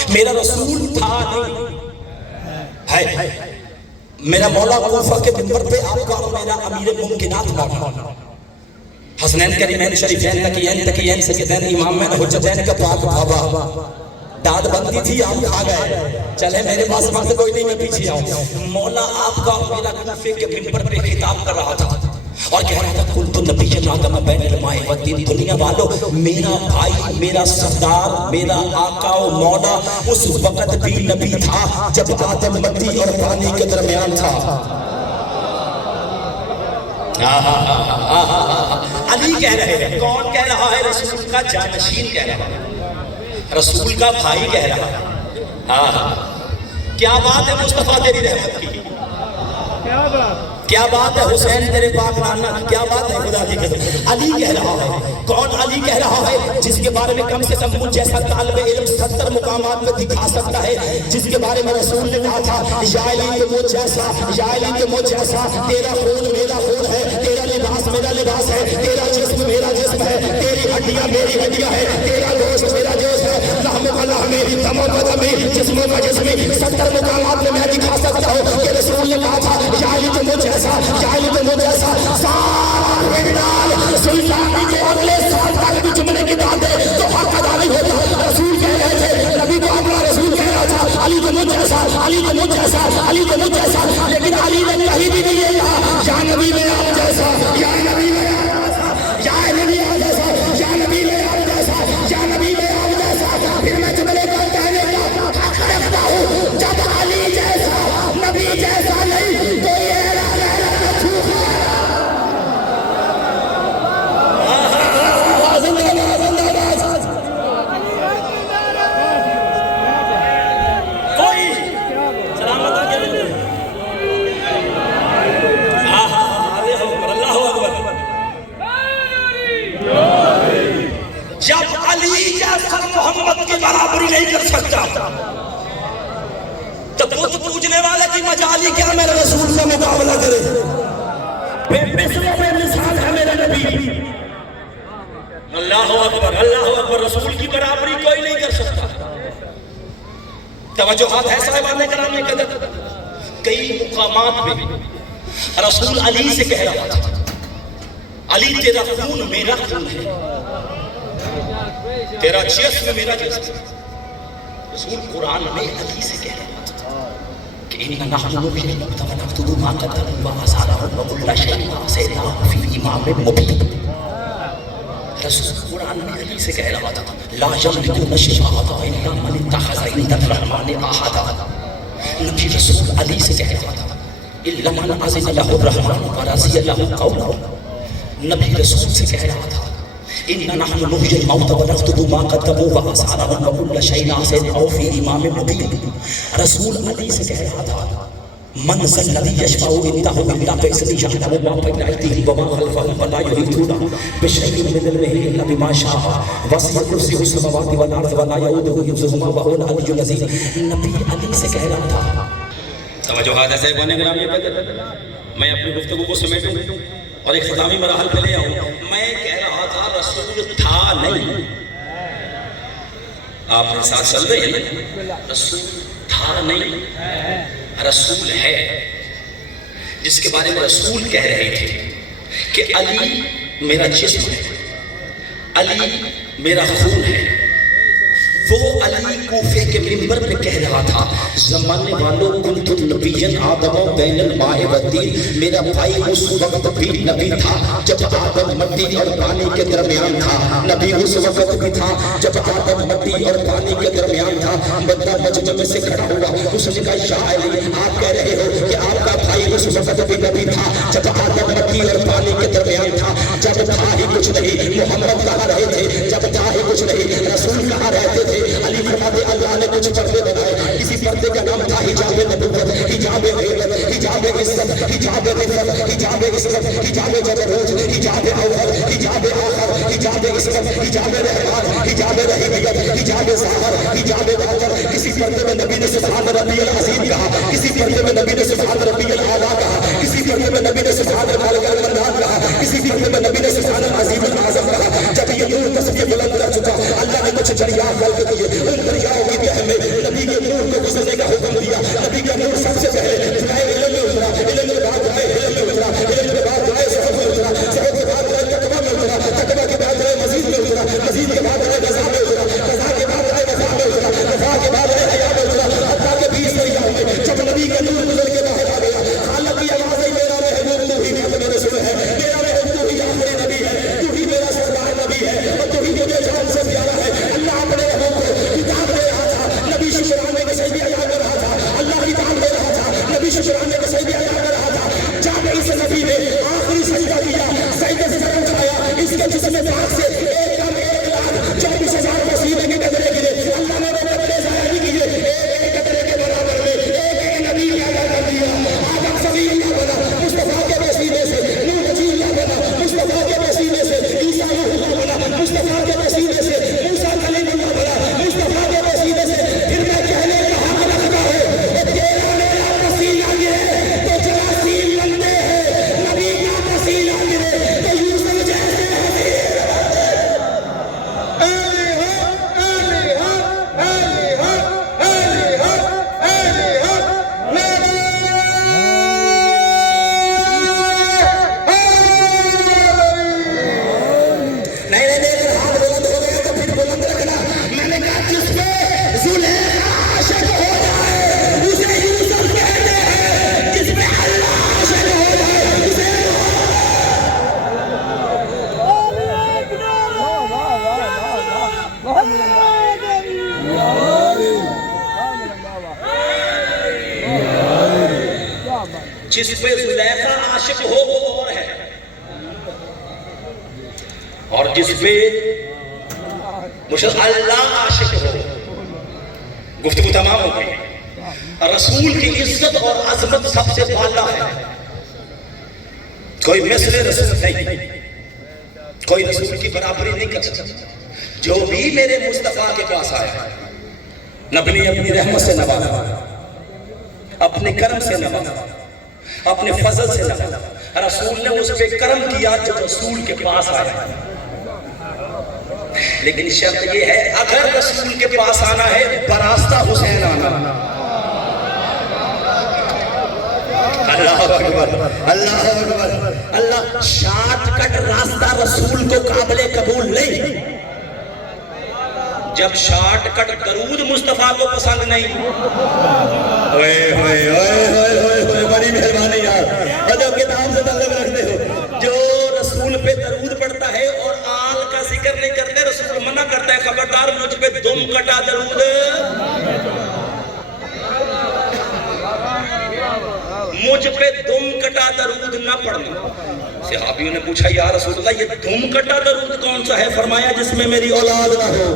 میرا رسول تھا نہیں ہے. میرا مولا کوفہ کے منبر پہ آپ کا اور میرا امیر ممکنات مولا حسنین کریمین شریفین تقیین سیدین امامین حجتین کا پاک بابا. داد بندی تھی, آپ آ گئے. چلے میرے پاس وقت کوئی نہیں, میں پیچھے آؤں. مولا آپ کا اور میرا کوفے کے منبر پہ خطاب کر رہا تھا اور کہہ رہا تھا کل تو نبی آدم بین الماء والدین. دنیا والو, میرا بھائی, میرا سردار, میرا آقا و مولا اس وقت بھی نبی تھا جب آدم مٹی اور پانی کے درمیان تھا. علی کہہ رہے ہیں. کون کہہ رہا ہے؟ رسول کا جانشین کہہ رہا ہے, رسول کا بھائی کہہ رہا ہے. کیا بات ہے مصطفیٰ تیری رحمت کی, کیا بات ہے حسین تیرے پاک نانا, کیا بات ہے خدا کی قسم. علی کہہ رہا ہے. کون علی کہہ رہا ہے؟ جس کے بارے میں کم سے کم مجھ جیسا طالب علم 70 مقامات میں دکھا سکتا ہے. جس کے بارے میں رسول نے کہا تھا یا علی تو مجھ جیسا, یا علی تو مجھ جیسا. تیرا خون میرا خون ہے, تیرا لباس میرا لباس ہے, تیرا جسم میرا جسم ہے, تیری ہڈیاں میری ہڈیاں ہے, تیرا گوشت میرا گوشت ہے. لحم کا لحمی, دم کا دمی, جسم کا جسمی. 70 مقامات میں میں دکھا سکتا ہوں کہ رسول نے کہا تھا یا علی تو مجھ جیسا, یا علی تو مجھ جیسا. سارے بلال سلطانی کے اگلے سال تک بھی جملے کی باتیں تو حق ادا نہیں ہوتا. رسول کہہ رہے تھے, نبی کو اپنا رسول کہہ رہا تھا علی تو مجھ جیسا, علی تو مجھ جیسا, علی تو مجھ جیسا. لیکن علی نے کہیں بھی نہیں یہ کہا یا نبی میں آپ جیسا, یا نبی میں آپ جیسا, یا نبی آپ جیسا, یا نبی میں آپ جیسا, یا نبی میں آپ جیسا. پھر میں جملے کو کہنے کا حق رکھتا ہوں, جب علی جیسا نبی جیسا نہیں تو یہ اللہ علی جیسا محمد کی برابری نہیں کر سکتا. تو بت پوجنے والے کی مجالی کیا میرے رسول سے مقابلہ کرے؟ بے مثال ہے میرے نبی. اللہ اکبر اللہ اکبر. رسول کی برابری کوئی نہیں کر سکتا. توجہات ہے صاحبان کرام. کئی مقامات میں رسول علی سے کہہ رہا تھا علی تیرا خون میرا خون ہے, تیرا جسم میرا جسم. رسول قرآن میں علی سے کہہ رہا تھا کہ ان نحن نكتب ما قدموا وآثارهم وكل شيء أحصيناه في إمام مبين. رسول قرآن میں علی سے کہہ رہا تھا لا يملكون الشفاعة إلا من اتخذ عند الرحمن عهدا. نبی رسول علی سے کہہ رہا تھا إلا من أذن له الرحمن ورضي له قولا. نبی رسول سے کہہ رہا تھا إن نحن نحيي الموتى ونكتب ما قدموا وآثارهم وكل شيء أحصيناه في إمام مبين. رسول علی سے کہہ رہا تھا من ذا الذي يشفع عنده إلا بإذنه يعلم ما بين أيديهم وما خلفهم ولا يحيطون بشيء من علمه إلا بما شاء وسع كرسيه السماوات والأرض ولا يؤوده حفظهما وهو العلي العظيم. نبی علی سے کہہ رہا تھا. توجہات ہے صاحبان کرام. میں اپنی گفتگو کو سمیٹوں اور ایک ختامی مراحل پہ لے آؤں. میں کہہ رہا تھا رسول تھا نہیں, آپ نے ساتھ چل رہے ہیں. رسول تھا نہیں, رسول ہے. جس کے بارے میں رسول کہہ رہے تھے کہ علی میرا جسم ہے, علی میرا خون ہے. وہ علی کوفے کے منبر پہ کہہ رہا تھا زمانے والوں کنت نبیًا آدم بین الماء والطین. میرا بھائی اس وقت بھی نبی تھا جب آدم مٹی اور پانی کے درمیان تھا. نبی اس وقت بھی تھا جب آدم مٹی اور پانی کے درمیان تھا. بندہ مجمع میں سے کھڑا ہوا, اس نے کہا یا علی آپ کہہ رہے ہو کہ آپ کا بھائی اس وقت بھی نبی تھا جب آدم مٹی اور پانی کے درمیان تھا. جب تھا ہی کچھ نہیں محمد کہا رہے تھے, جب تھا ہی کچھ نہیں رسول کہا رہتے تھے. علی فرماتے اللہ نے کچھ پردے بنائے, کسی پردے کا نام تھا حجاب نبوت, حجاب غیرت, حجاب عزت, حجاب رفعت, حجاب عصمت, حجاب جبروت, حجاب اول, حجاب آخر, حجاب عصمت, حجاب رحمان, حجاب رحیمیت, حجاب ظاہر, حجاب باطن. کسی پردے میں نبی نے سبحان ربی العظیم کہا, کسی پردے میں نبی نے سبحان ربی الاعلیٰ کہا, کسی پردے میں نبی نے سبحان الملک المنان کہا, کسی پردے میں نبی نے سبحان العظیم الاعظم کہا. جب یہ نور تصویر بلند کر چکا اللہ نے کچھ دریا خلق کیے. ان دریاؤں کی تہہ میں نبی کے نور کو گزرنے کا حکم دیا. نبی کا نور سب سے پہلے جائے علم میں اترا, علم کے بعد جائے علم میں اترا, علم کے بعد جائے صحب میں اترا, صحب کے بعد جائے تقویٰ میں اترا, تقویٰ کے بعد جائے مزید میں اترا, مزید کے بعد جائے غزا میں اترا, غزا کے بعد جائے وفا میں اترا, وفا کے بعد جائے حیا میں اترا. حتیٰ کہ 20 دریاؤں میں جب نبی کا نور گزر کے باہر آ گیا خالق کی آواز ہے میرا محبوب تو ہی خاتم رسول ہے, میرا محبوب تو ہی آخری نبی ہے, تو ہی میرا سردار نبی ہے, اور تو ہی مجھے جان سے پیارا ہے. اللہ اپنے محبوب کو کتاب دے رہا تھا, نبی شکرانے کے سجدے ادا کر رہا تھا. اللہ کتاب دے رہا تھا, نبی شکرانے کے سجدے ادا کر رہا تھا. جب اس نبی نے آخری سجدہ کیا سجدے سے سر اٹھایا, اس کے جسم پاک سے ایک دم 1,24,000 وسیلے کے قطرے گرے. اللہ نے وہ قطرے ضائع نہیں کیے, ایک قطرے کے برابر میں ایک نبی پیدا کر دیا. آدم صلی اللہ بنا مصطفیٰ کے وسیلے سے, نوح نبی اللہ بنا مصطفیٰ کے وسیلے سے, عیسیٰ روح اللہ بنا مصطفیٰ کے وسیلے سے, موسیٰ کلیم اللہ بنا مصطفیٰ کے وسیلے سے. پھر میں کہنے کا حق رکھتا ہوں کہ تیرا میرا وسیلہ گرے تو جراثیم بنتے ہیں, نبی کا وسیلہ گرے تو یوسف جیسے حسین بنتے ہیں. جس پہ زلیخا عاشق ہو وہ اور ہے, اور جس پہ اللہ عاشق ہو. گفتگو تمام ہو گئی. رسول کی عزت اور عظمت سب سے بالا ہے, کوئی مثل رسول نہیں, کوئی رسول کی برابری نہیں کر سکتا. جو بھی میرے مصطفیٰ کے پاس آیا نبی نے اپنی رحمت سے نوازا، اپنے کرم سے نوازا، اپنے فضل سے نوازا. رسول نے اس پہ کرم کیا جو رسول کے پاس آیا. لیکن شرط یہ ہے اگر رسول کے پاس آنا ہے براستہ حسین آنا. اللہ اکبر، اللہ اکبر، اللہ. شارٹ کٹ راستہ رسول کو قابل قبول نہیں. جب شارٹ کٹ درود مصطفیٰ کو پسند نہیں. بڑی مہربانی یار، اور جو کتاب سے تعلق رکھتے ہو، جو رسول پہ درود پڑھتا ہے اور آل کا ذکر نہیں کرتے، رسول منع کرتا ہے خبردار مجھ پہ دم کٹا درود، مجھ پہ دم کٹا درود نہ پڑھنا. صحابیوں نے پوچھا یا رسول اللہ یہ دم کٹا درود کون سا ہے؟ فرمایا جس میں میری اولاد نہ ہو.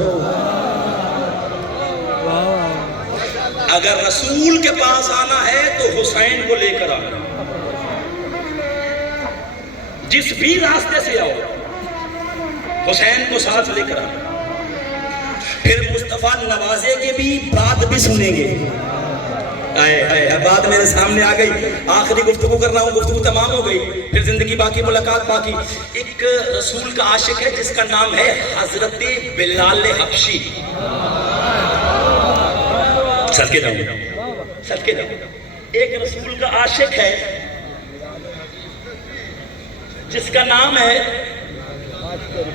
اگر رسول کے پاس آنا ہے تو حسین کو لے کر آنا. جس بھی راستے سے آؤ حسین کو ساتھ لے کر آنا. پھر مصطفیٰ نوازے کے بھی بات بھی سنیں گے. بات میرے سامنے آ گئی، آخری گفتگو کر رہا ہوں، گفتگو تمام ہو گئی، پھر زندگی باقی، ملاقات باقی. ایک رسول کا عاشق ہے جس کا نام ہے حضرت بلال حبشی. صدقے جاؤں، صدقے جاؤں. ایک رسول کا عاشق ہے جس کا نام ہے،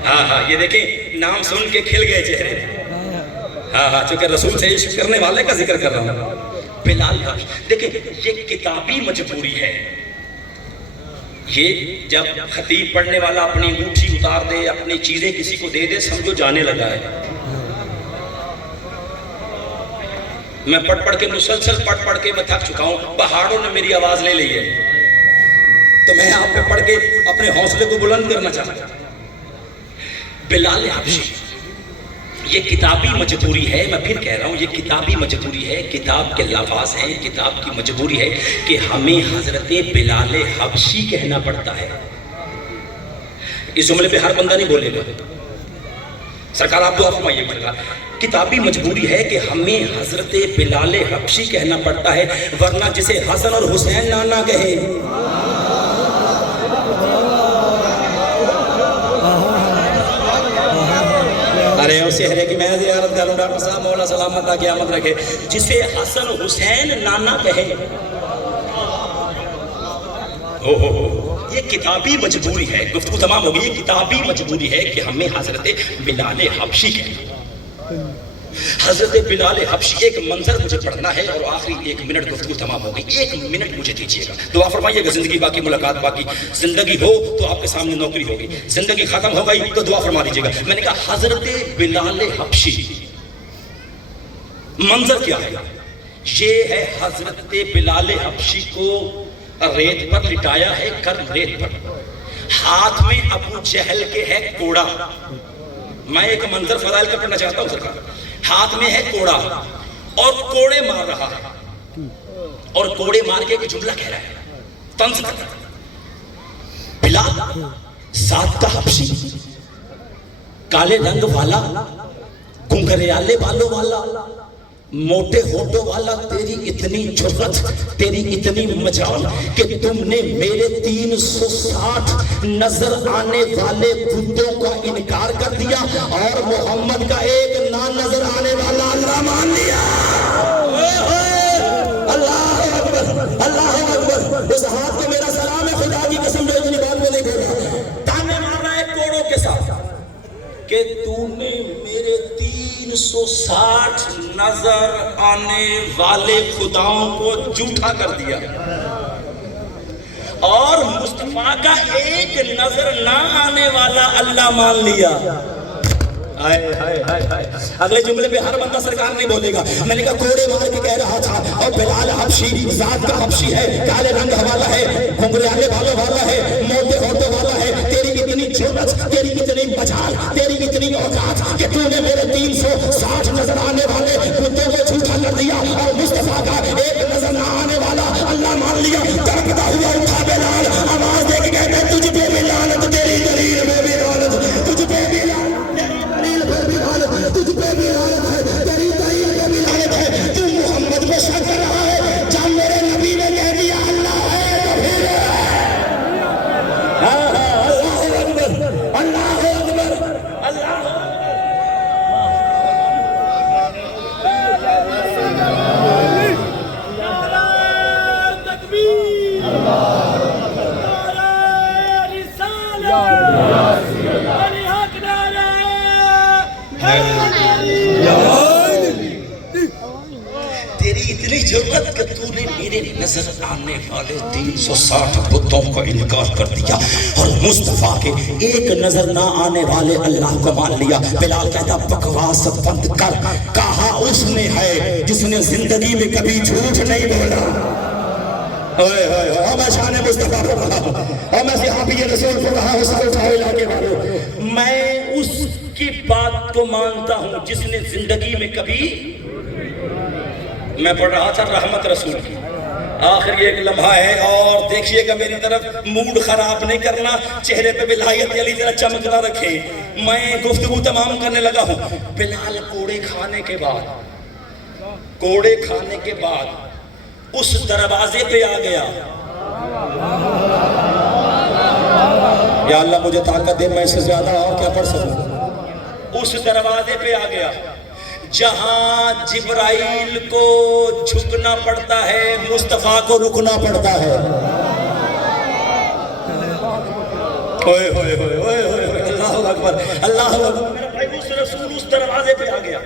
ہاں یہ دیکھیں نام سن کے کھل گئے چہرے. ہاں چونکہ رسول سے عشق کرنے والے کا ذکر کر رہا ہوں، بلال حبشی. دیکھیں یہ کتابی مجبوری ہے. یہ جب خطیب پڑھنے والا اپنی انگوٹھی اتار دے، اپنی چیزیں کسی کو دے دے، سمجھو جانے لگا ہے. میں پڑھ کے مسلسل پڑھ کے میں تھک چکا ہوں. پہاڑوں نے میری آواز لے لی ہے تو میں آپ پہ پڑھ کے اپنے حوصلے کو بلند کرنا چاہتا ہوں. بلال حبشی، یہ کتابی مجبوری ہے. میں پھر کہہ رہا ہوں یہ کتابی مجبوری ہے. کتاب کے لفاظ ہیں، کتاب کی مجبوری ہے کہ ہمیں حضرت بلال حبشی کہنا پڑتا ہے. اس جملے پہ ہر بندہ نہیں بولے گا. سرکار آپ دعا فرمائیے گا. کتابی مجبوری ہے کہ ہمیں حضرت بلال حبشی کہنا پڑتا ہے، ورنہ جسے حسن اور حسین نانا کہے. ارے اس چہرے کی میں زیارت کروں ڈاکٹر صاحب، مولا سلامت قیامت رکھے. جسے حسن حسین نانا کہے، یہ کتابی مجبوری ہے. گفتگو تمام ہوگی. یہ کتابی مجبوری ہے کہ ہمیں حضرت بلال حبشی کہنا. حضرت بلال حبشی، ایک منظر مجھے پڑھنا ہے اور آخری 1 منٹ گفتگو تمام ہوگی. 1 منٹ مجھے دیجیے گا. دعا فرمائیے گا زندگی باقی، ملاقات باقی. زندگی ہو تو آپ کے سامنے نوکری ہوگی، زندگی ختم ہو گئی تو دعا فرما دیجیے گا. میں نے کہا حضرت بلال حبشی، منظر کیا ہے؟ یہ ہے حضرت بلال حبشی کو ریت پر لٹایا ہے، کرم ریت پر. ہاتھ میں ابو جہل کے ہے کوڑا. میں ایک منظر فضائل کا پڑھنا چاہتا ہوں سرکار. ہاتھ میں ہے کوڑا اور کوڑے مار رہا ہے، اور کوڑے مار کے ایک جملہ کہہ رہا ہے، طنز کر رہا ہے. بلال ذات کا حبشی، کالے رنگ والا، گھنگریالے بالوں والا، موٹے ہونٹوں والا، تیری اتنی جرأت، تیری اتنی مجال کہ تم نے میرے 360 نظر آنے والے بتوں کا انکار کر دیا اور محمد کا ایک نہ نظر آنے والا اللہ مان لیا. اللہ اکبر، اللہ اکبر. اس ہاتھ کو میرا سلام ہے، خدا کی قسم جو اتنی بات میں نہیں بول رہا. تانے مار رہا ہے کوڑوں کے ساتھ کہ تو نے میرے 360 نظر آنے والے خداؤں کو جھوٹا کر دیا اور مصطفیٰ کا ایک نظر نہ آنے والا اللہ مان لیا. اگلے جملے پہ ہر بندہ سرکار نہیں بولے گا. میں نے کہا کوڑے مار کے کہہ رہا تھا اور بلال حبشی ذات کا حبشی ہے، کالے رنگ والا ہے، گھنگریالے بالوں والا ہے، موٹے ہونٹوں والا ہے. تیری اتنی جرأت، تیری اتنی مجال، تیری اتنی اوقات کہ تو نے میرے 360 نظر آنے والے بتوں کو جھوٹا کر دیا اور مصطفیٰ کا ایک نظر نہ آنے والا اللہ مان لیا. تڑپتا ہوا اٹھا بلال، آواز دے کے کہتا ہے تجھ پہ بھی لعنت، تیری دلیل میں بھی لعنت، تجھ پہ بھی لعنت، تیری دلیل میں بھی لعنت. تیری اتنی ضرورت کہ تو نے میرے نظر آنے والے 360 بتوں کو انکار کر دیا اور مصطفیٰ کے ایک نظر نہ آنے والے اللہ کو مان لیا. بلال کہتا بکواس بند کر, کہا اس نے ہے جس نے زندگی میں کبھی جھوٹ نہیں بولا. میں شان مصطفیٰ پڑھ رہا ہوں اور میں صحابی رسول پڑھ رہا ہوں. سر اٹھاؤ علاقے والوں, میں اس کی بات کو مانتا ہوں جس نے زندگی میں کبھی, میں پڑھ رہا تھا رحمت رسول کی. آخر یہ ایک لمحہ ہے اور دیکھیے گا میری طرف, موڈ خراب نہیں کرنا, چہرے پہ ولایت علی ذرا چمکنا رکھے. میں گفتگو تمام کرنے لگا ہوں. بلال کوڑے کھانے کے بعد اس دروازے پہ آ گیا. یا اللہ مجھے طاقت دے, میں اس سے زیادہ اور کیا پڑھ سکوں. اس دروازے پہ آ گیا جہاں جبرائیل کو جھکنا پڑتا ہے, مصطفیٰ کو رکنا پڑتا ہے. اللہ اکبر, اللہ اکبر. میرا بھائی اس رسول اس دروازے پہ آ گیا,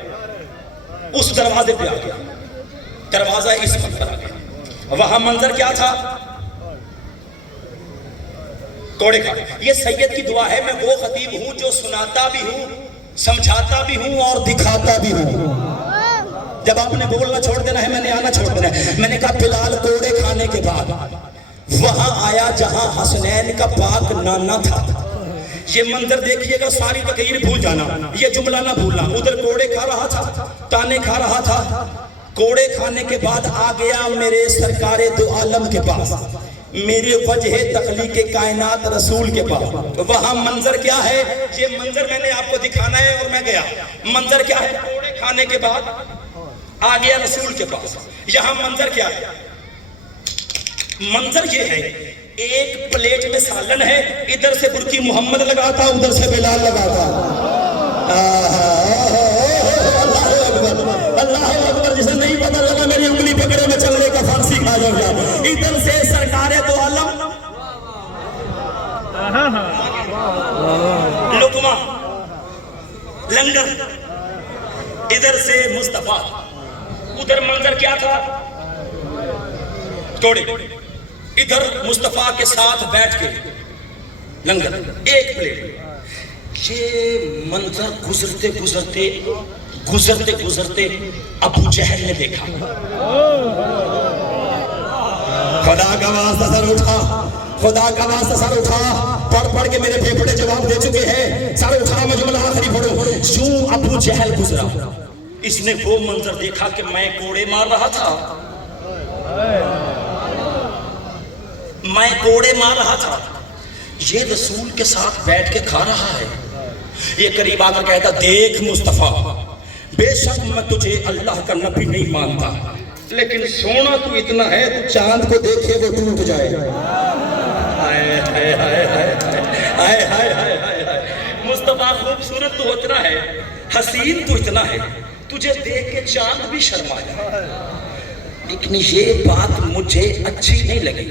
دروازہ اس وقت پر آ گیا. وہاں منظر کیا تھا؟ کوڑے کا. یہ سید کی دعا ہے. میں وہ خطیب ہوں جو سناتا بھی ہوں, سمجھاتا بھی ہوں اور دکھاتا بھی ہوں. جب آپ نے بولنا چھوڑ دینا ہے, میں نے آنا چھوڑ دینا ہے. میں نے کہا بلال کوڑے کھانے کے بعد وہاں آیا جہاں حسنین کا پاک نانا تھا. یہ منظر دیکھیے گا, ساری تقریر بھول جانا, یہ جملہ نہ بھولنا. ادھر کوڑے کھا رہا تھا, تانے کھا رہا تھا. کوڑے کھانے کے بعد آ گیا میرے سرکار دو عالم کے پاس, میرے وجہ تخلیق کائنات رسول کے پاس. وہاں منظر کیا ہے؟ یہ منظر میں نے آپ کو دکھانا ہے اور میں گیا. منظر کیا ہے؟ کوڑے کھانے کے بعد آ گیا رسول کے پاس. یہاں منظر کیا ہے؟ منظر یہ ہے, ایک پلیٹ میں سالن ہے, ادھر سے برکی محمد لگاتا, ادھر سے بلال لگاتا. اللہ اکبر. جسے نہیں پتا لگا میری انگلی پکڑے میں چلنے کا فارسی کھا جاؤں گا. ادھر سے سرکار دو عالم لقمہ لنگر, ادھر سے مصطفیٰ. ادھر منظر کیا تھا؟ توڑے. ادھر مصطفیٰ کے ساتھ بیٹھ کے لنگر, ایک پلیٹ. یہ منظر گزرتے ابو جہل نے دیکھا. خدا کا واسطہ سر اٹھا, پڑھ کے میرے پھیپھڑے جواب دے چکے ہیں. سر اٹھا, میں جملہ آخری پڑھوں. یوں ابو جہل گزرا, اس نے وہ منظر دیکھا کہ میں کوڑے مار رہا تھا. یہ رسول کے ساتھ بیٹھ کے کھا رہا ہے. یہ قریب آ کر کہتا, دیکھ مصطفیٰ, بے شک میں تجھے اللہ کا نبی نہیں مانتا, لیکن سونا تو اتنا ہے چاند کو دیکھے وہ ٹوٹ جائے. مصطفیٰ خوبصورت تو اتنا ہے, حسین تو اتنا ہے, تجھے دیکھ کے چاند بھی شرمایا. لیکن یہ بات مجھے اچھی نہیں لگی.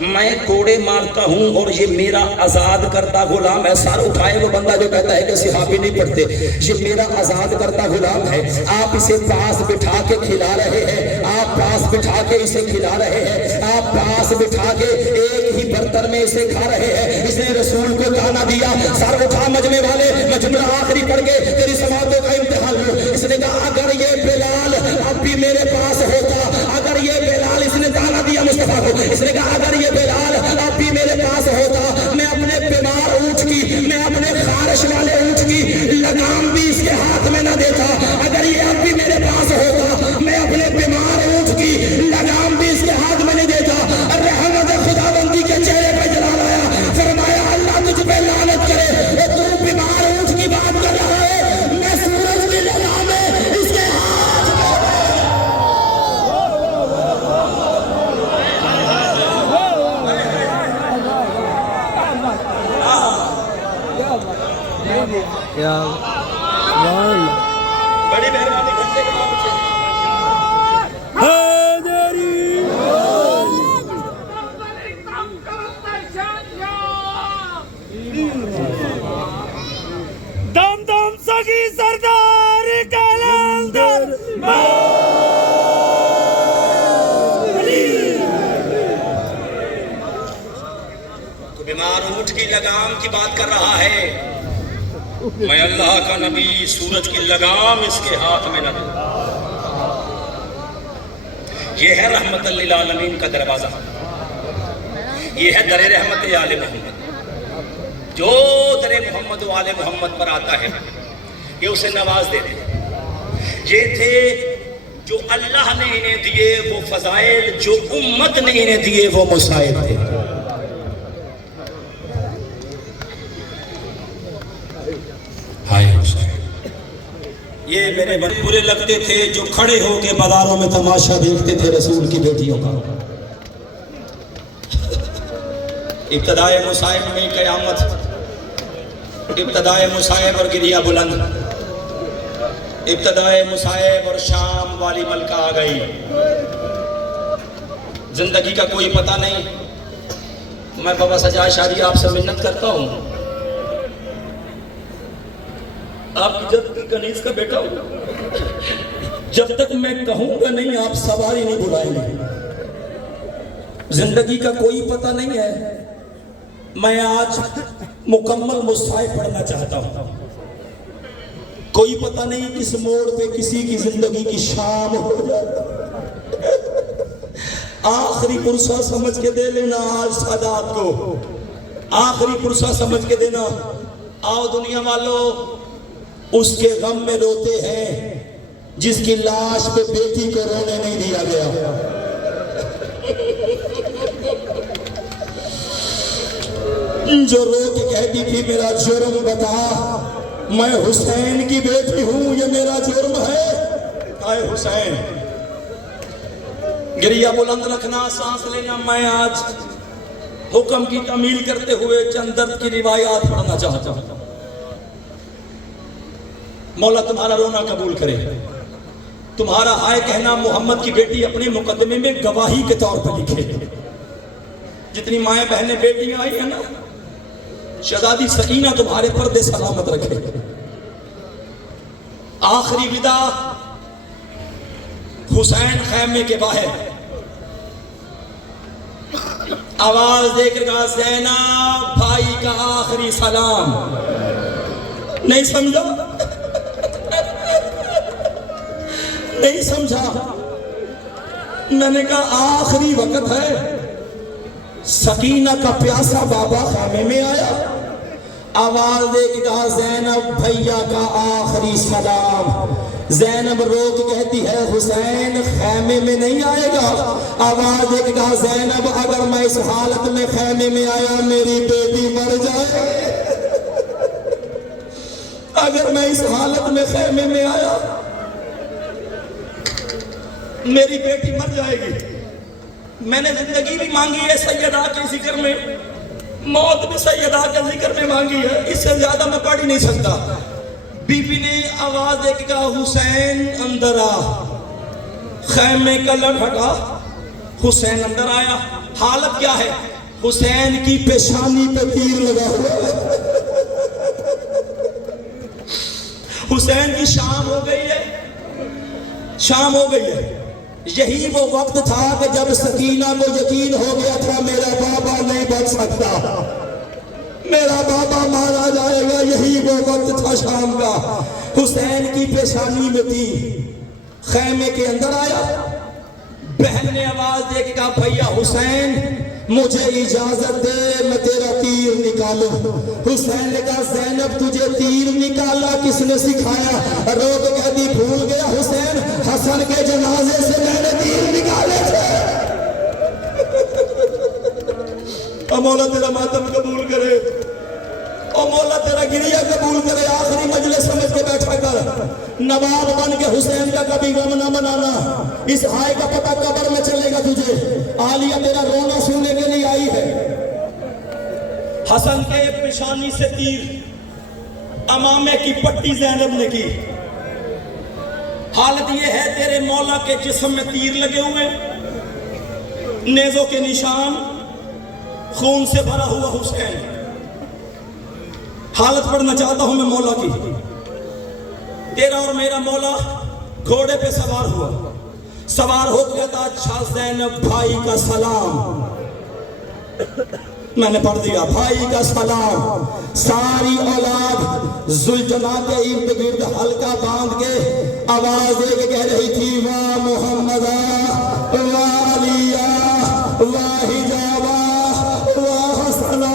میں کوڑے مارتا ہوں اور یہ میرا آزاد کرتا غلام ہے. سر اٹھائے وہ بندہ جو کہتا ہے کہ صحابی نہیں پڑھتے. یہ میرا آزاد کرتا غلام ہے. آپ اسے پاس بٹھا کے کھلا رہے ہیں, آپ پاس بٹھا کے اسے کھلا رہے ہیں, آپ پاس بٹھا کے ایک ہی برتن میں اسے کھا رہے ہیں. اس نے رسول کو تانا دیا. سر اٹھا مجمع والے, میں جملہ آخری پڑھ کے تیری سماعتوں کا امتحان لوں. اس نے کہا اگر یہ بلال اب بھی میرے پاس ہوتا, اگر یہ بلال, اس نے تانا دیا مصطفیٰ کو. اس نے کہا اگر یہ بلال اب بھی میرے پاس ہوتا, میں اپنے بیمار اونٹ کی, میں اپنے خارش والے اونٹ کی لگام بھی اس کے ہاتھ میں نہ دیتا. اگر یہ اب بھی میرے پاس ہوتا, میں اپنے بیمار اونٹ کی لگام بھی اس کے ہاتھ میں نہیں دیتا. رحمت خداوندی کے چہرے پہ جلال آیا. فرمایا اللہ تجھ پہ لعنت کرے, تو بیمار اونٹ کی بات کر رہا ہے, میں سورج کی لگام ہے اس کے ہاتھ میں. بڑی مہربانی کرتے ہیں دم دم سگی سردار کلندر بیمار اونٹ کی لگام کی بات کر رہا ہے، میں اللہ کا نبی سورج کی لگام اس کے ہاتھ میں نہ دوں۔ یہ ہے رحمت للعالمین کا دروازہ، یہ ہے در رحمت آل محمد۔ جو در محمد و آل محمد پر آتا ہے یہ اسے نواز دیتے ہیں۔ یہ تھے جو اللہ نے انہیں دیے وہ فضائل، جو امت نے انہیں دیے وہ مسائل تھے۔ یہ میرے بڑے برے لگتے تھے جو کھڑے ہو کے بازاروں میں تماشا دیکھتے تھے رسول کی بیٹیوں کا۔ ابتدائے مصائب میں قیامت، ابتدائے مصائب اور گریہ بلند، ابتدائے مصائب اور شام والی ملکہ آ گئی۔ زندگی کا کوئی پتہ نہیں۔ میں بابا سجاد شاہی آپ سے منت کرتا ہوں، آپ جب کنیز کا بیٹا ہو، جب تک میں کہوں گا نہیں آپ سواری نہیں بلائیں گے۔ زندگی کا کوئی پتہ نہیں ہے۔ میں آج مکمل مصحف پڑھنا چاہتا ہوں۔ کوئی پتہ نہیں کس موڑ پہ کسی کی زندگی کی شام ہو جائے۔ آخری پرسہ سمجھ کے دے لینا آج سادات کو، آخری پرسہ سمجھ کے دینا۔ آؤ دنیا والوں، اس کے غم میں روتے ہیں جس کی لاش پہ بیٹی کو رونے نہیں دیا گیا۔ جو رو کے کہتی تھی میرا جرم بتا، میں حسین کی بیٹی ہوں، یہ میرا جرم ہے۔ اے حسین، گریہ بلند رکھنا، سانس لینا۔ میں آج حکم کی تعمیل کرتے ہوئے چند درد کی روایات پڑھنا چاہتا ہوں۔ مولا تمہارا رونا قبول کرے، تمہارا ہائے کہنا محمد کی بیٹی اپنے مقدمے میں گواہی کے طور پر لکھے۔ جتنی مائیں بہنیں بیٹیاں آئی ہیں نا، شہزادی سکینہ تمہارے پردے سلامت رکھے۔ آخری وداع حسین خیمے کے باہر، آواز دے کر کہا زینب بھائی کا آخری سلام۔ نہیں سمجھا؟ نہیں سمجھا؟ میں نے کہا آخری وقت ہے۔ سکینہ کا پیاسا بابا خیمے میں آیا، آواز دے کے کہا زینب بھیا کا آخری سلام۔ زینب رو کے کہتی ہے حسین خیمے میں نہیں آئے گا۔ آواز دے کے کہا زینب اگر میں اس حالت میں خیمے میں آیا میری بیٹی مر جائے، اگر میں اس حالت میں خیمے میں آیا میری بیٹی مر جائے گی۔ میں نے زندگی بھی مانگی ہے سیدہ کے ذکر میں، موت بھی سیدہ کے ذکر میں مانگی ہے، اس سے زیادہ میں پڑھ ہی نہیں سکتا۔ بی بی نے آواز دے کے کہا حسین اندر آ۔ خیمے کا لڑ ہٹا، حسین اندر آیا۔ حالت کیا ہے؟ حسین کی پیشانی پہ تیر لگا ہوا ہے۔ حسین کی شام ہو گئی ہے، شام ہو گئی ہے۔ یہی وہ وقت تھا کہ جب سکینہ کو یقین ہو گیا تھا میرا بابا نہیں بچ سکتا، میرا بابا مارا جائے گا۔ یہی وہ وقت تھا شام کا۔ حسین کی پیشانی میں تیر، خیمے کے اندر آیا۔ بہن نے آواز دے کے کہا بھیا حسین مجھے اجازت دے میں تیرا تیر نکالوں۔ حسین نے کہا زینب تجھے تیر نکالا کس نے سکھایا؟ رو کے کہتی بھول گیا حسین، حسن کے جنازے سے میں نے تیر نکالے تھے۔ او مولا تیرا ماتم قبول کرے، او مولا تیرا گریہ قبول کرے۔ آخری مجلس سمجھ کے بیٹھا کر، نواب بن کے حسین کا کبھی غم نہ منانا۔ اس ہائے کا پتہ قبر میں چلے گا تجھے۔ عالیہ تیرا رونا سننے کے لیے آئی ہے۔ حسن کے پیشانی سے تیر، امامے کی پٹی زینب نے کی۔ حالت یہ ہے تیرے مولا کے جسم میں تیر لگے ہوئے، نیزوں کے نشان، خون سے بھرا ہوا حسین۔ حالت پڑھنا چاہتا ہوں میں مولا کی۔ تیرا اور میرا مولا گھوڑے پہ سوار ہوا، سوار ہو کے تھا شاہ زینب بھائی کا سلام، میں نے پڑھ دیا بھائی کا سلام، ساری اولاد زلجنا کے ارد گرد حلقہ باندھ کے آواز دے کے کہہ رہی تھی واہ محمد واہ علی واہ حجابہ واہ حسنہ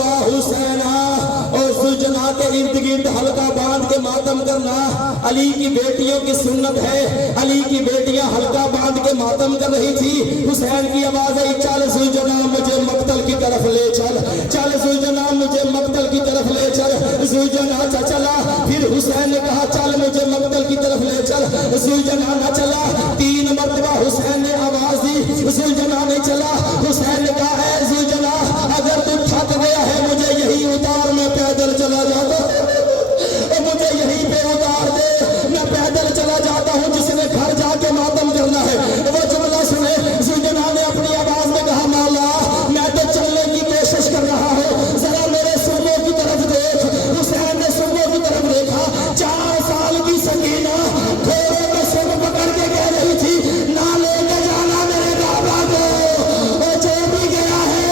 واہ حسینہ، اور زلجنا کے ارد گرد حلقہ باندھ کے ماتم کرنا علی کی بیٹیوں کی سنت ہے، علی کی بیٹیاں حلقہ باندھ کے ماتم کر رہی تھی۔ حسین کی آواز آئی چل زلجنا مجھے مقتل کی طرف لے چل، چل زلجنا مجھے مقتل کی طرف لے چل، زلجنا چلا، پھر حسین نے کہا چل مجھے مقتل کی طرف لے چل، زلجنا نہ چلا، 3 مرتبہ حسین نے آواز دی، زلجنا نہیں چلا، حسین نے کہا اے زلجنا اگر تو تھک گیا ہے مجھے یہی اتار، میں پیدل چلا جاتا، مجھے یہیں پہ اتار دے، میں پیدل چلا جاتا ہوں، جس نے گھر جا کے ماتم کرنا ہے وہ جملہ سنے۔ زلجنا نے اپنی آواز میں کہا مولا میں تو چلنے کی کوشش کر رہا ہوں، ذرا میرے سرموں کی طرف دیکھ۔ حسین نے سرموں کی طرف دیکھا، 4 سال کی سکینہ گھوڑے کے سر پکڑ کے کہہ رہی تھی نہ لے کے جانا میرے بابا کو، وہ جو بھی گیا ہے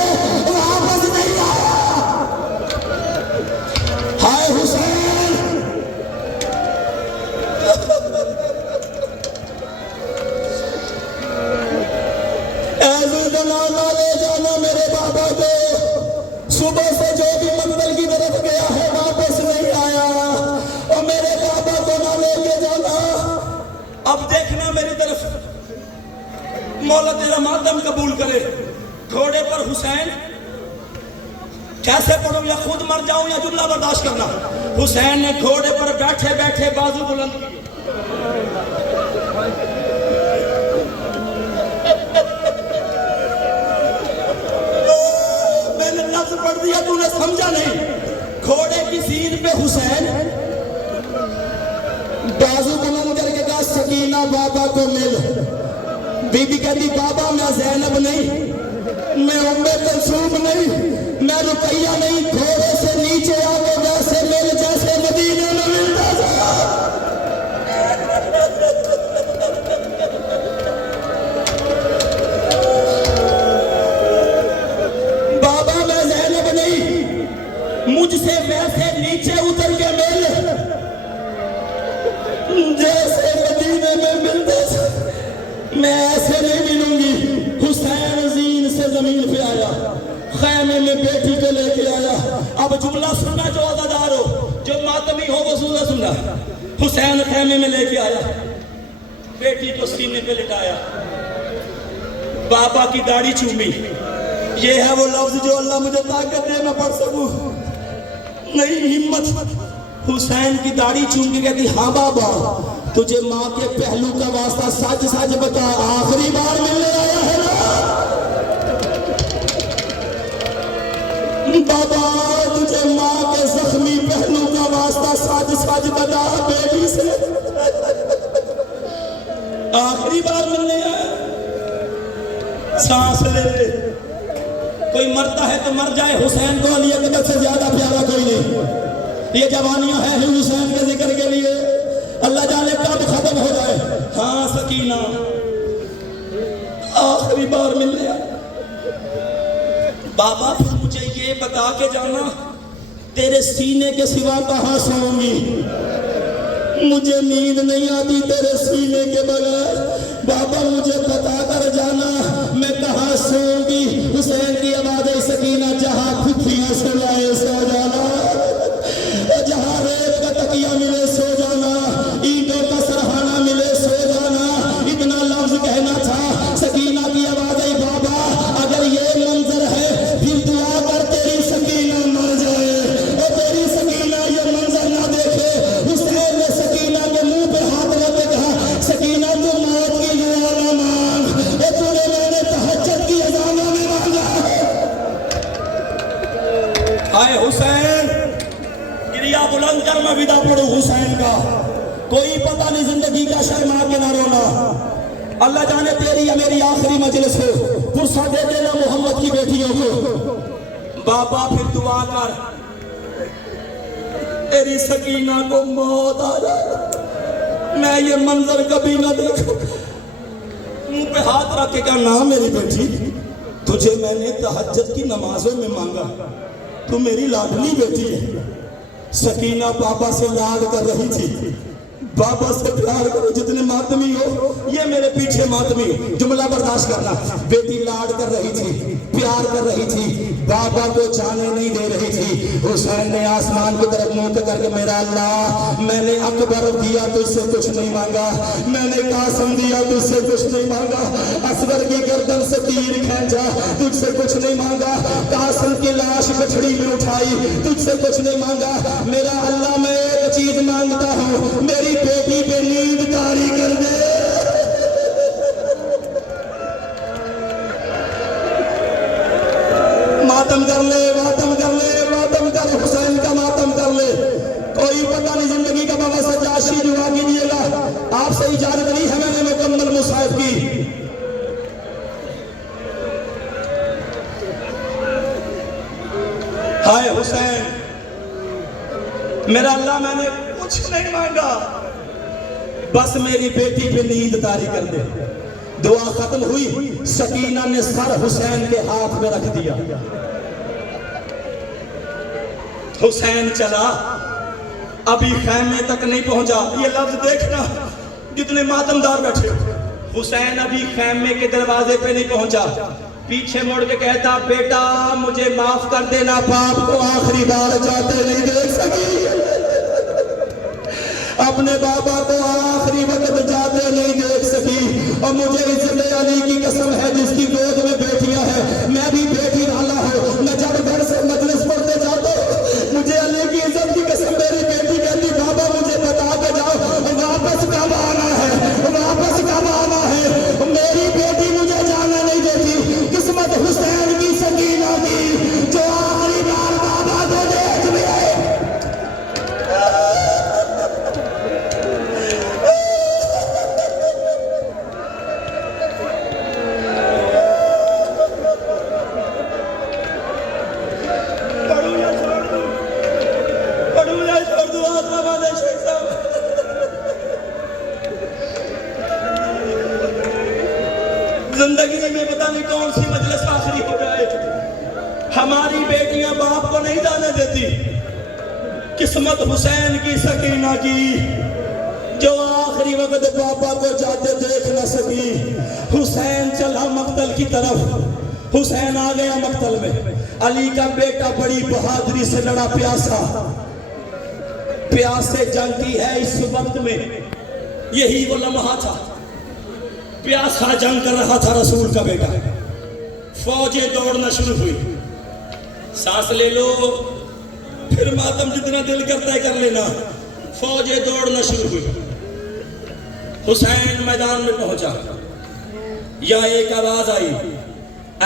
واپس نہیں آیا۔ ہائے حسین، لے جانا میرے بابا کو، صبح سے جو بھی مقتل کی طرف گیا ہے واپس نہیں آیا، اور میرے بابا کو نہ لے کے جانا۔ اب دیکھنا میری طرف، مولا تیرا ماتم قبول کرے۔ گھوڑے پر حسین، کیسے پڑھوں یا خود مر جاؤں یا جملہ برداشت کرنا؟ حسین نے گھوڑے پر بیٹھے بیٹھے بازو بلند کیے، پڑھ دیا تو نے سمجھا نہیں۔ گھوڑے کی زین پہ حسین بازو بلند کر کے کہا سکینہ بابا کو مل۔ بی بی کہتی بابا میں زینب نہیں، میں ام کلثوم نہیں، میں رقیہ نہیں، گھوڑے سے نیچے آ کے ویسے مل جیسے مدینے میں ملتا تھا۔ مجھ سے ویسے نیچے اتر کے مل جیسے مدینے میں ملتے تھے، میں ایسے نہیں ملوں گی۔ حسین زین سے زمین پہ آیا، خیمے میں بیٹی کو لے کے آیا۔ اب جملہ سننا جو عزادار ہو، جو ماتمی ہو وہ سننا سننا۔ حسین خیمے میں لے کے آیا، بیٹی کو سینے پہ لٹایا، بابا کی داڑھی چومی۔ یہ ہے وہ لفظ جو اللہ مجھے طاقت دے میں پڑھ سکوں، نہیں ہمت۔ حسین کی داڑھی چوم کے کہتی ہاں بابا تجھے ماں کے پہلو کا واسطہ سچ سچ بتا، آخری بار ملنے آیا ہے نا بابا، تجھے ماں کے زخمی پہلو کا واسطہ سچ سچ بتا، بیٹی سے آخری بار ملنے آیا، سانس لے۔ کوئی مرتا ہے تو مر جائے، حسین کو علی اکبر سے زیادہ پیارا کوئی نہیں۔ یہ جوانیاں ہیں حسین کے ذکر کے لیے، اللہ جانے کب ختم ہو جائے۔ ہاں سکینہ آخری بار ملنے آیا۔ بابا پھر مجھے یہ بتا کے جانا تیرے سینے کے سوا کہاں سوؤں گی، مجھے نیند نہیں آتی تیرے سینے کے بغیر، بابا مجھے بتا کر جانا میں کہاں سوؤں گی۔ حسین کی آواز ہے سکینہ جہاں پھپھیاں سے لائے سو جانا، جہاں ریت کا تکیہ ملے سو جانا، اینٹوں کا سرہانہ ملے سو جانا۔ اتنا لفظ کہنا تھا۔ سکینہ کی آواز ہے بابا اگر یہ منظر ہے پھر دعا کر تیری سکینہ مر جائے، اور تیری سکینہ یہ منظر نہ دیکھے۔ حسین نے سکینہ کے منہ پہ ہاتھ رکھ کے کہا سکینہ تو موت کی دعا نہ مانگ، اے تجھے میں نے تہجد کی اذانوں میں مانگا ہے۔ آئے حسین گریا بلند کر میں ودا پڑھوں حسین کا، کوئی پتہ نہیں زندگی کا شرما کے نہ رونا۔ اللہ جانے تیری یا میری آخری مجلس ہو، فرصت دے دینا محمد کی بیٹیوں کو۔ بابا پھر دعا کر، میری سکینہ کو موت آ جائے، میں یہ منظر کبھی نہ دیکھوں۔ منہ پہ ہاتھ رکھ کے کہا نا میری بیٹی، تجھے میں نے تہجد کی نمازوں میں مانگا، تو میری لاڈلی بیٹی ہے۔ سکینہ بابا سے لاڈ کر رہی تھی، بابا سے پیار کرو، جتنے ماتمی ہو یہ میرے پیچھے ماتمی ہو، جملہ برداشت کرنا۔ بیٹی لاڈ کر رہی تھی، پیار کر رہی تھی، بابا کو جانے نہیں دے رہی تھی۔ حسین نے آسمان کی طرف منہ کر کے میرا اللہ، میں نے اکبر دیا تجھ سے کچھ نہیں مانگا، میں نے قاسم دیا تجھ سے کچھ نہیں مانگا، اصغر کی گردن سے تیر کھینچا تجھ سے کچھ نہیں مانگا، قاسم کی لاش گٹھڑی میں اٹھائی تجھ سے کچھ نہیں مانگا۔ میرا اللہ میں ایک چیز مانگتا ہوں، میری بیٹی پہ نیند طاری کر دے۔ ماتم کر لے، ماتم کر لے، ماتم کر، حسین کا ماتم کر لے۔ کوئی پتہ نہیں زندگی کا بابا سجاشی دعا کیجیے گا، آپ سے اجازت نہیں ہے میں نے مکمل مصاحب کی۔ ہائے حسین، میرا اللہ میں نے کچھ نہیں مانگا، بس میری بیٹی پہ نیند طاری کر دے۔ دعا ختم ہوئی، سکینہ نے سر حسین کے ہاتھ میں رکھ دیا۔ حسین چلا، ابھی خیمے تک نہیں پہنچا۔ یہ لفظ دیکھنا جتنے ماتمدار بیٹھے، حسین ابھی خیمے کے دروازے پہ نہیں پہنچا، پیچھے مڑ کے کہتا بیٹا مجھے معاف کر دینا، باپ کو آخری بار جاتے نہیں دیکھ سکی، اپنے بابا کو آخری وقت جاتے نہیں دیکھ سکی، اور مجھے عزت علی کی قسم ہے جس کی گود میں بیٹیاں ہیں، میں بھی بیٹی والا ہوں، میں جب گھر سے مجلس پڑھتے جاتا ہوں، مجھے علی کی عزت کی قسم میری بیٹی کہتی بابا مجھے بتا کے جاؤ واپس کب آنا ہے، واپس کب آنا ہے، میری بیٹی مجھے جانا نہیں دیتی۔ قسمت حسین کی سکینہ کی جو آخری بار بابا کو دیکھ بھی آئے۔ زندگی میں پتہ نہیں کون سی مجلس آخری ہو جائے، ہماری بیٹیاں باپ کو نہیں جانے دیتی۔ قسمت حسین کی سکینہ کی جو آخری وقت بابا کو جاتے دیکھ نہ سکی۔ حسین چلا مقتل کی طرف، حسین آ گیا مقتل میں، علی کا بیٹا بڑی بہادری سے لڑا، پیاسا، پیاسے جنگ کی ہے اس وقت میں، یہی وہ لمحہ تھا، پیاسا جنگ کر رہا تھا رسول کا بیٹا۔ فوجیں دوڑنا شروع ہوئی، سانس لے لو پھر ماتم جتنا دل کرتا ہے کر لینا۔ فوجیں دوڑنا شروع ہوئی، حسین میدان میں پہنچا، یا ایک آواز آئی،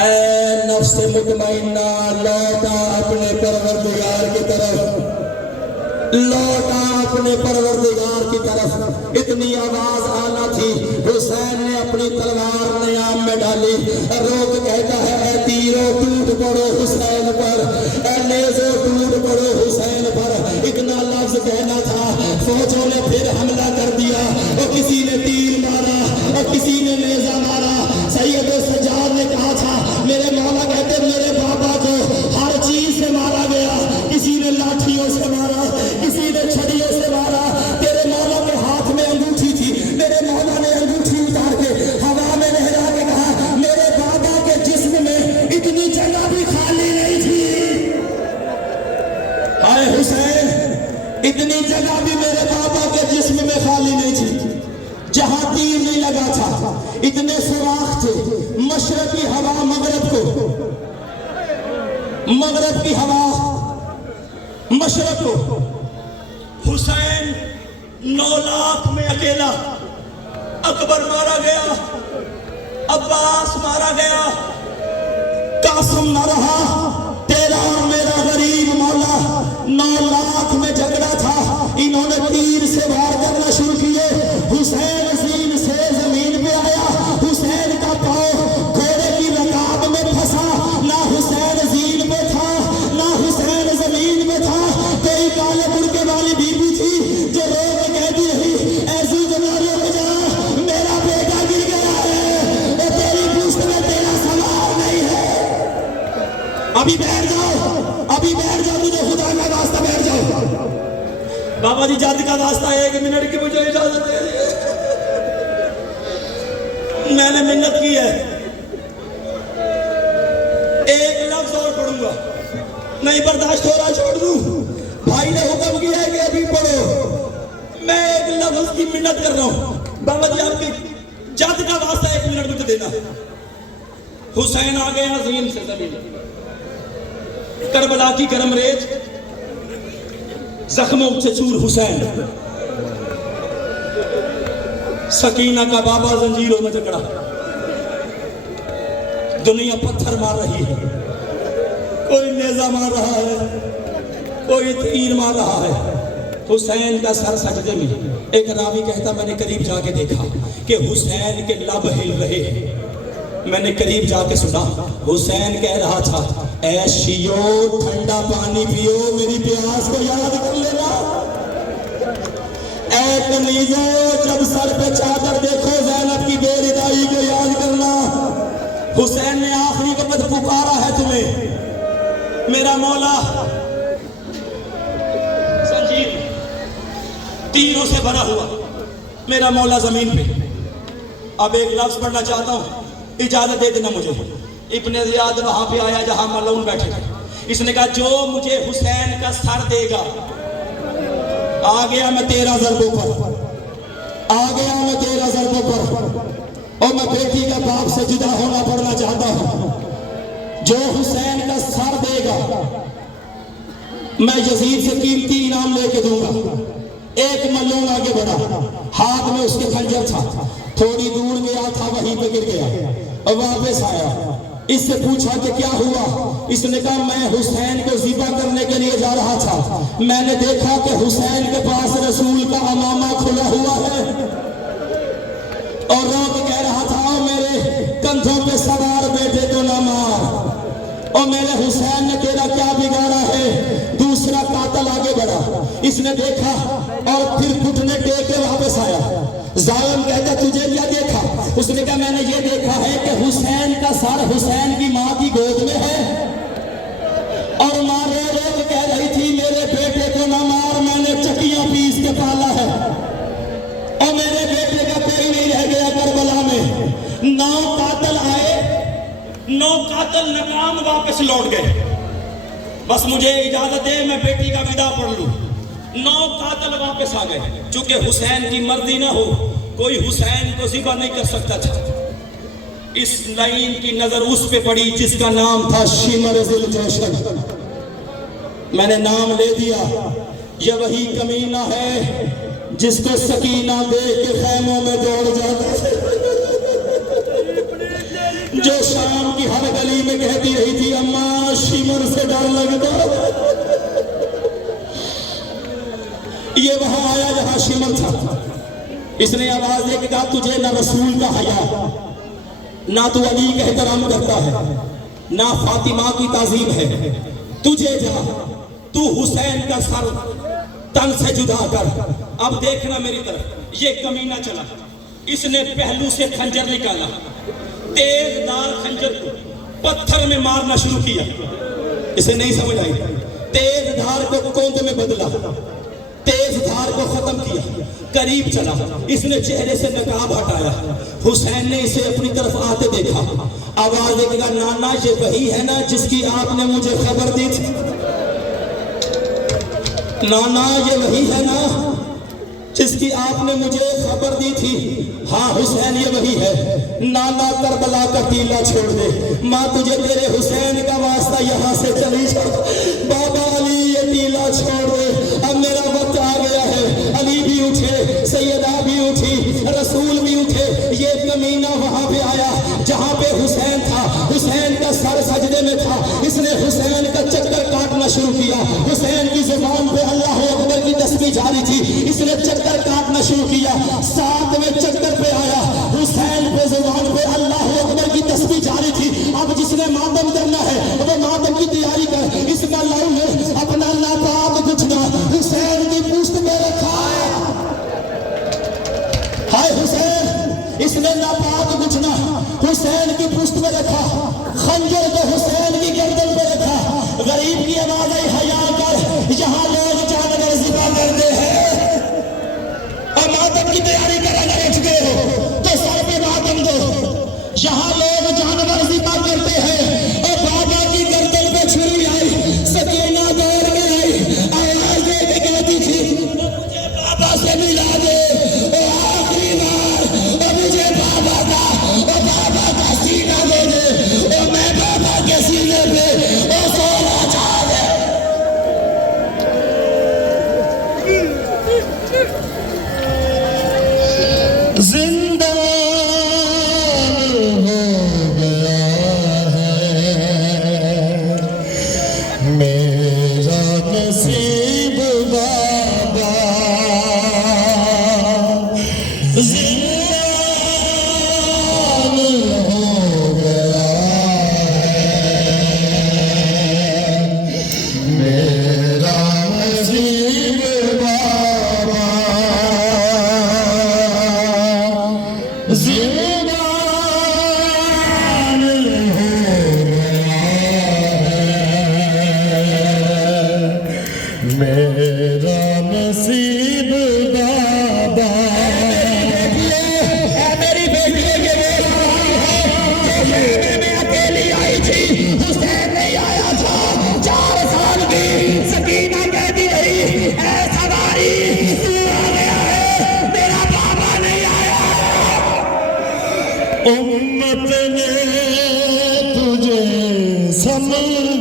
اے نفس مطمئنہ لوٹا اپنے پروردگار کی طرف، لوٹا اپنے پروردگار کی طرف۔ اتنی آواز آنا تھی، حسین نے اپنی تلوار نیام میں ڈالی، روک کہتا ہے اے تیروں ٹوٹ پڑو حسین پر، اے نیزوں ٹوٹ پڑو حسین پر۔ اتنا لفظ کہنا تھا، فوجوں نے پھر حملہ کر دیا، اور کسی نے تیر مارا اور کسی نے نیزہ مارا۔ سید سجاد نے کہا تھا میرے مولا کہتے میرے بابا کو ہر چیز سے مارا گیا، کسی نے لاٹھیوں سے مارا، کسی نے چھڑیوں سے مارا، تیرے مولا کے ہاتھ میں انگوٹھی تھی، میرے مولا نے انگوٹھی اتار کے ہوا میں لہرا کے کہا میرے بابا کے جسم میں اتنی جگہ بھی خالی نہیں تھی۔ ہائے حسین، اتنی جگہ بھی میرے بابا کے جسم میں خالی نہیں تھی، جہاں تیر نہیں لگا تھا اتنے سوراخ تھے۔ مشرق کی ہوا مغرب کو، مغرب کی ہوا مشرق کو، حسین 9 لاکھ میں اکیلا، اکبر مارا گیا، عباس مارا گیا، قاسم نہ رہا، تیرا اور میرا غریب مولا 9 لاکھ میں جھگڑا تھا۔ انہوں نے تیر سے وار کرنا شروع کیے، حسین زین سے زمین پہ آیا، حسین کا پاؤں گھوڑے کی رکاب میں پھنسا، نہ حسین زین پہ تھا نہ حسین زمین پہ تھا، کوئی کالے برقعے والے جد کا واسطہ 1 منٹ کی مجھے اجازت دے دیے. میں نے منت کی ہے, 1 لفظ اور پڑھوں گا, نہیں برداشت ہو رہا چھوڑ دوں. بھائی نے حکم کیا ہے کہ ابھی پڑھو, میں 1 لفظ کی منت کر رہا ہوں. بابا جی آپ کی جد کا واسطہ 1 منٹ مجھے دینا. حسین آ گئے عظیم سے زمین, کربلا کی گرم ریت, زخموں سے چور حسین, سکینہ کا بابا زنجیروں میں جکڑا, دنیا پتھر مار رہی ہے, کوئی نیزہ مار رہا ہے, کوئی تیر مار رہا ہے. حسین کا سر سجدے میں. ایک راوی کہتا میں نے قریب جا کے دیکھا کہ حسین کے لب ہل رہے ہیں. میں نے قریب جا کے سنا, حسین کہہ رہا تھا اے شیو ٹھنڈا پانی پیو, میری پیاس کو یاد کر لینا. اے کنیزو جب سر پہ چادر دیکھو زینب کی بے ردائی کو یاد کرنا. حسین نے آخری وقت پکارا ہے تمہیں, میرا مولا. سنجیر تیروں سے بھرا ہوا میرا مولا زمین پہ. اب ایک لفظ پڑھنا چاہتا ہوں, اجازت دے دینا مجھے. ابن زیاد وہاں پہ آیا جہاں ملعون بیٹھے تھے. اس نے کہا جو مجھے حسین کا سر دے گا, آ گیا میں 13 ضربوں پر, آ گیا میں 13 ضربوں پر, اور میں بیٹی کا باپ سے جدا ہونا پڑنا چاہتا ہوں. جو حسین کا سر دے گا میں یزید سے قیمتی انعام لے کے دوں گا. ایک ملعون آگے بڑھا, ہاتھ میں اس کے خنجر تھا, تھوڑی دور گیا تھا وہیں پہ گر گیا اور واپس آیا. اس سے پوچھا کہ کیا ہوا؟ اس نے کہا میں حسین کو ذبح کرنے کے لیے جا رہا تھا, میں نے دیکھا کہ حسین کے پاس رسول کا امامہ کھلا ہوا ہے, اور رو کے کہہ رہا تھا میرے کندھوں پہ سوار بیٹے کو نہ مار, اور میرے حسین نے تیرا کیا بگاڑا ہے. دوسرا قاتل آگے بڑھا, اس نے دیکھا اور پھر گھٹنے ٹیک کے واپس آیا. ظالم کہتا تجھے کیا دیکھا؟ اس نے کہا میں نے یہ دیکھا ہے کہ حسین کا سر حسین کی ماں کی گود میں ہے, اور ماں رو رو کے کہہ رہی تھی میرے بیٹے کو نہ مار, میں نے چکیاں پیس کے پالا ہے, اور میرے بیٹے کا کوئی نہیں رہ گیا کربلا میں. 9 قاتل آئے, 9 قاتل ناکام واپس لوٹ گئے. بس مجھے اجازت دے میں بیٹی کا ودا پڑھ لوں. 9 قاتل واپس آ گئے. چونکہ حسین کی مرضی نہ ہو کوئی حسین کو ذبح نہیں کر سکتا تھا. اس لائن کی نظر اس پہ پڑی جس کا نام تھا شمر ذی الجوشن. میں نے نام لے دیا, یہ وہی کمینہ ہے جس کو سکینہ دیکھ کے خیموں میں دوڑ جاتا ہے, جو شام کی ہر گلی میں کہتی رہی تھی اماں شمر سے ڈر لگتا. یہ وہاں آیا جہاں شمر تھا. اس نے آواز دے کے کہا تجھے نہ رسول کا حیا, نہ تو علی کا احترام کرتا ہے, نہ فاطمہ کی تعظیم ہے. تجھے جا, تو حسین کا سر تن سے جدا کر. اب دیکھنا میری طرف, یہ کمینہ چلا, اس نے پہلو سے خنجر نکالا, تیز دار خنجر کو پتھر میں مارنا شروع کیا. اسے نہیں سمجھ آئی, تیز دھار کو کوند میں بدلا, تیز دھار کو ختم کیا, قریب چلا, اس نے چہرے سے نقاب ہٹایا. حسین نے اسے اپنی طرف آتے دیکھا, آواز دے گا نانا یہ وہی ہے نا جس کی آپ نے مجھے خبر دی تھی, نانا یہ وہی ہے نا جس کی آپ نے مجھے خبر دی تھی. ہاں حسین یہ وہی ہے. نانا کربلا کا ٹیلا چھوڑ دے, ماں تجھے تیرے حسین کا واسطہ یہاں سے چلی جا. بابا علی یہ ٹیلا چھوڑ دے, اب میرا وقت آ گیا ہے. علی بھی اٹھے, سیدہ بھی اٹھی, رسول بھی اٹھے. یہ کمینہ وہاں پہ آیا جہاں پہ حسین تھا, حسین کا سر سجدے میں تھا. اس نے حسین کا چکر کاٹنا شروع کیا. حسین کی زبان پہ اللہ اکبر کی تسبیح جاری تھی, اس نے چکر کاٹنا شروع کیا. 7ویں چکر پہ آیا, حسین پہ زبان پہ اللہ اکبر کی تسبیح جاری تھی. اب جس نے ماتم کرنا ہے وہ ماتم کی تیاری کر. اس کا لہو نے اپنا ناپاک گھٹنا حسین کی پشت پہ رکھا. ہائے حسین, اس نے ناپاک گھٹنا حسین کی پشت پہ رکھا, خنجر کو حسین کی گردن پہ رکھا. غریب کی آواز آئی حیا کر, یہاں لوگ جانور ذبح کرتے ہیں, لا دے او آخری بار او مجھے بابا کا سینہ دے دے او میں بابا کے سینے پہ او سونا چاہ دے زندہ ہو گیا ہے میرا نصیب بابا زندہ ہو گیا ہے میرا نصیب بابا زندان ہو میرا نصیب بابا میری بیٹی میں اکیلی آئی تھی حسین نہیں آیا تھا 4 سال کی سکینہ کہتی رہی اے سواری تو آ گیا ہے میرا بابا نہیں آیا امت نے تجھے سمجھ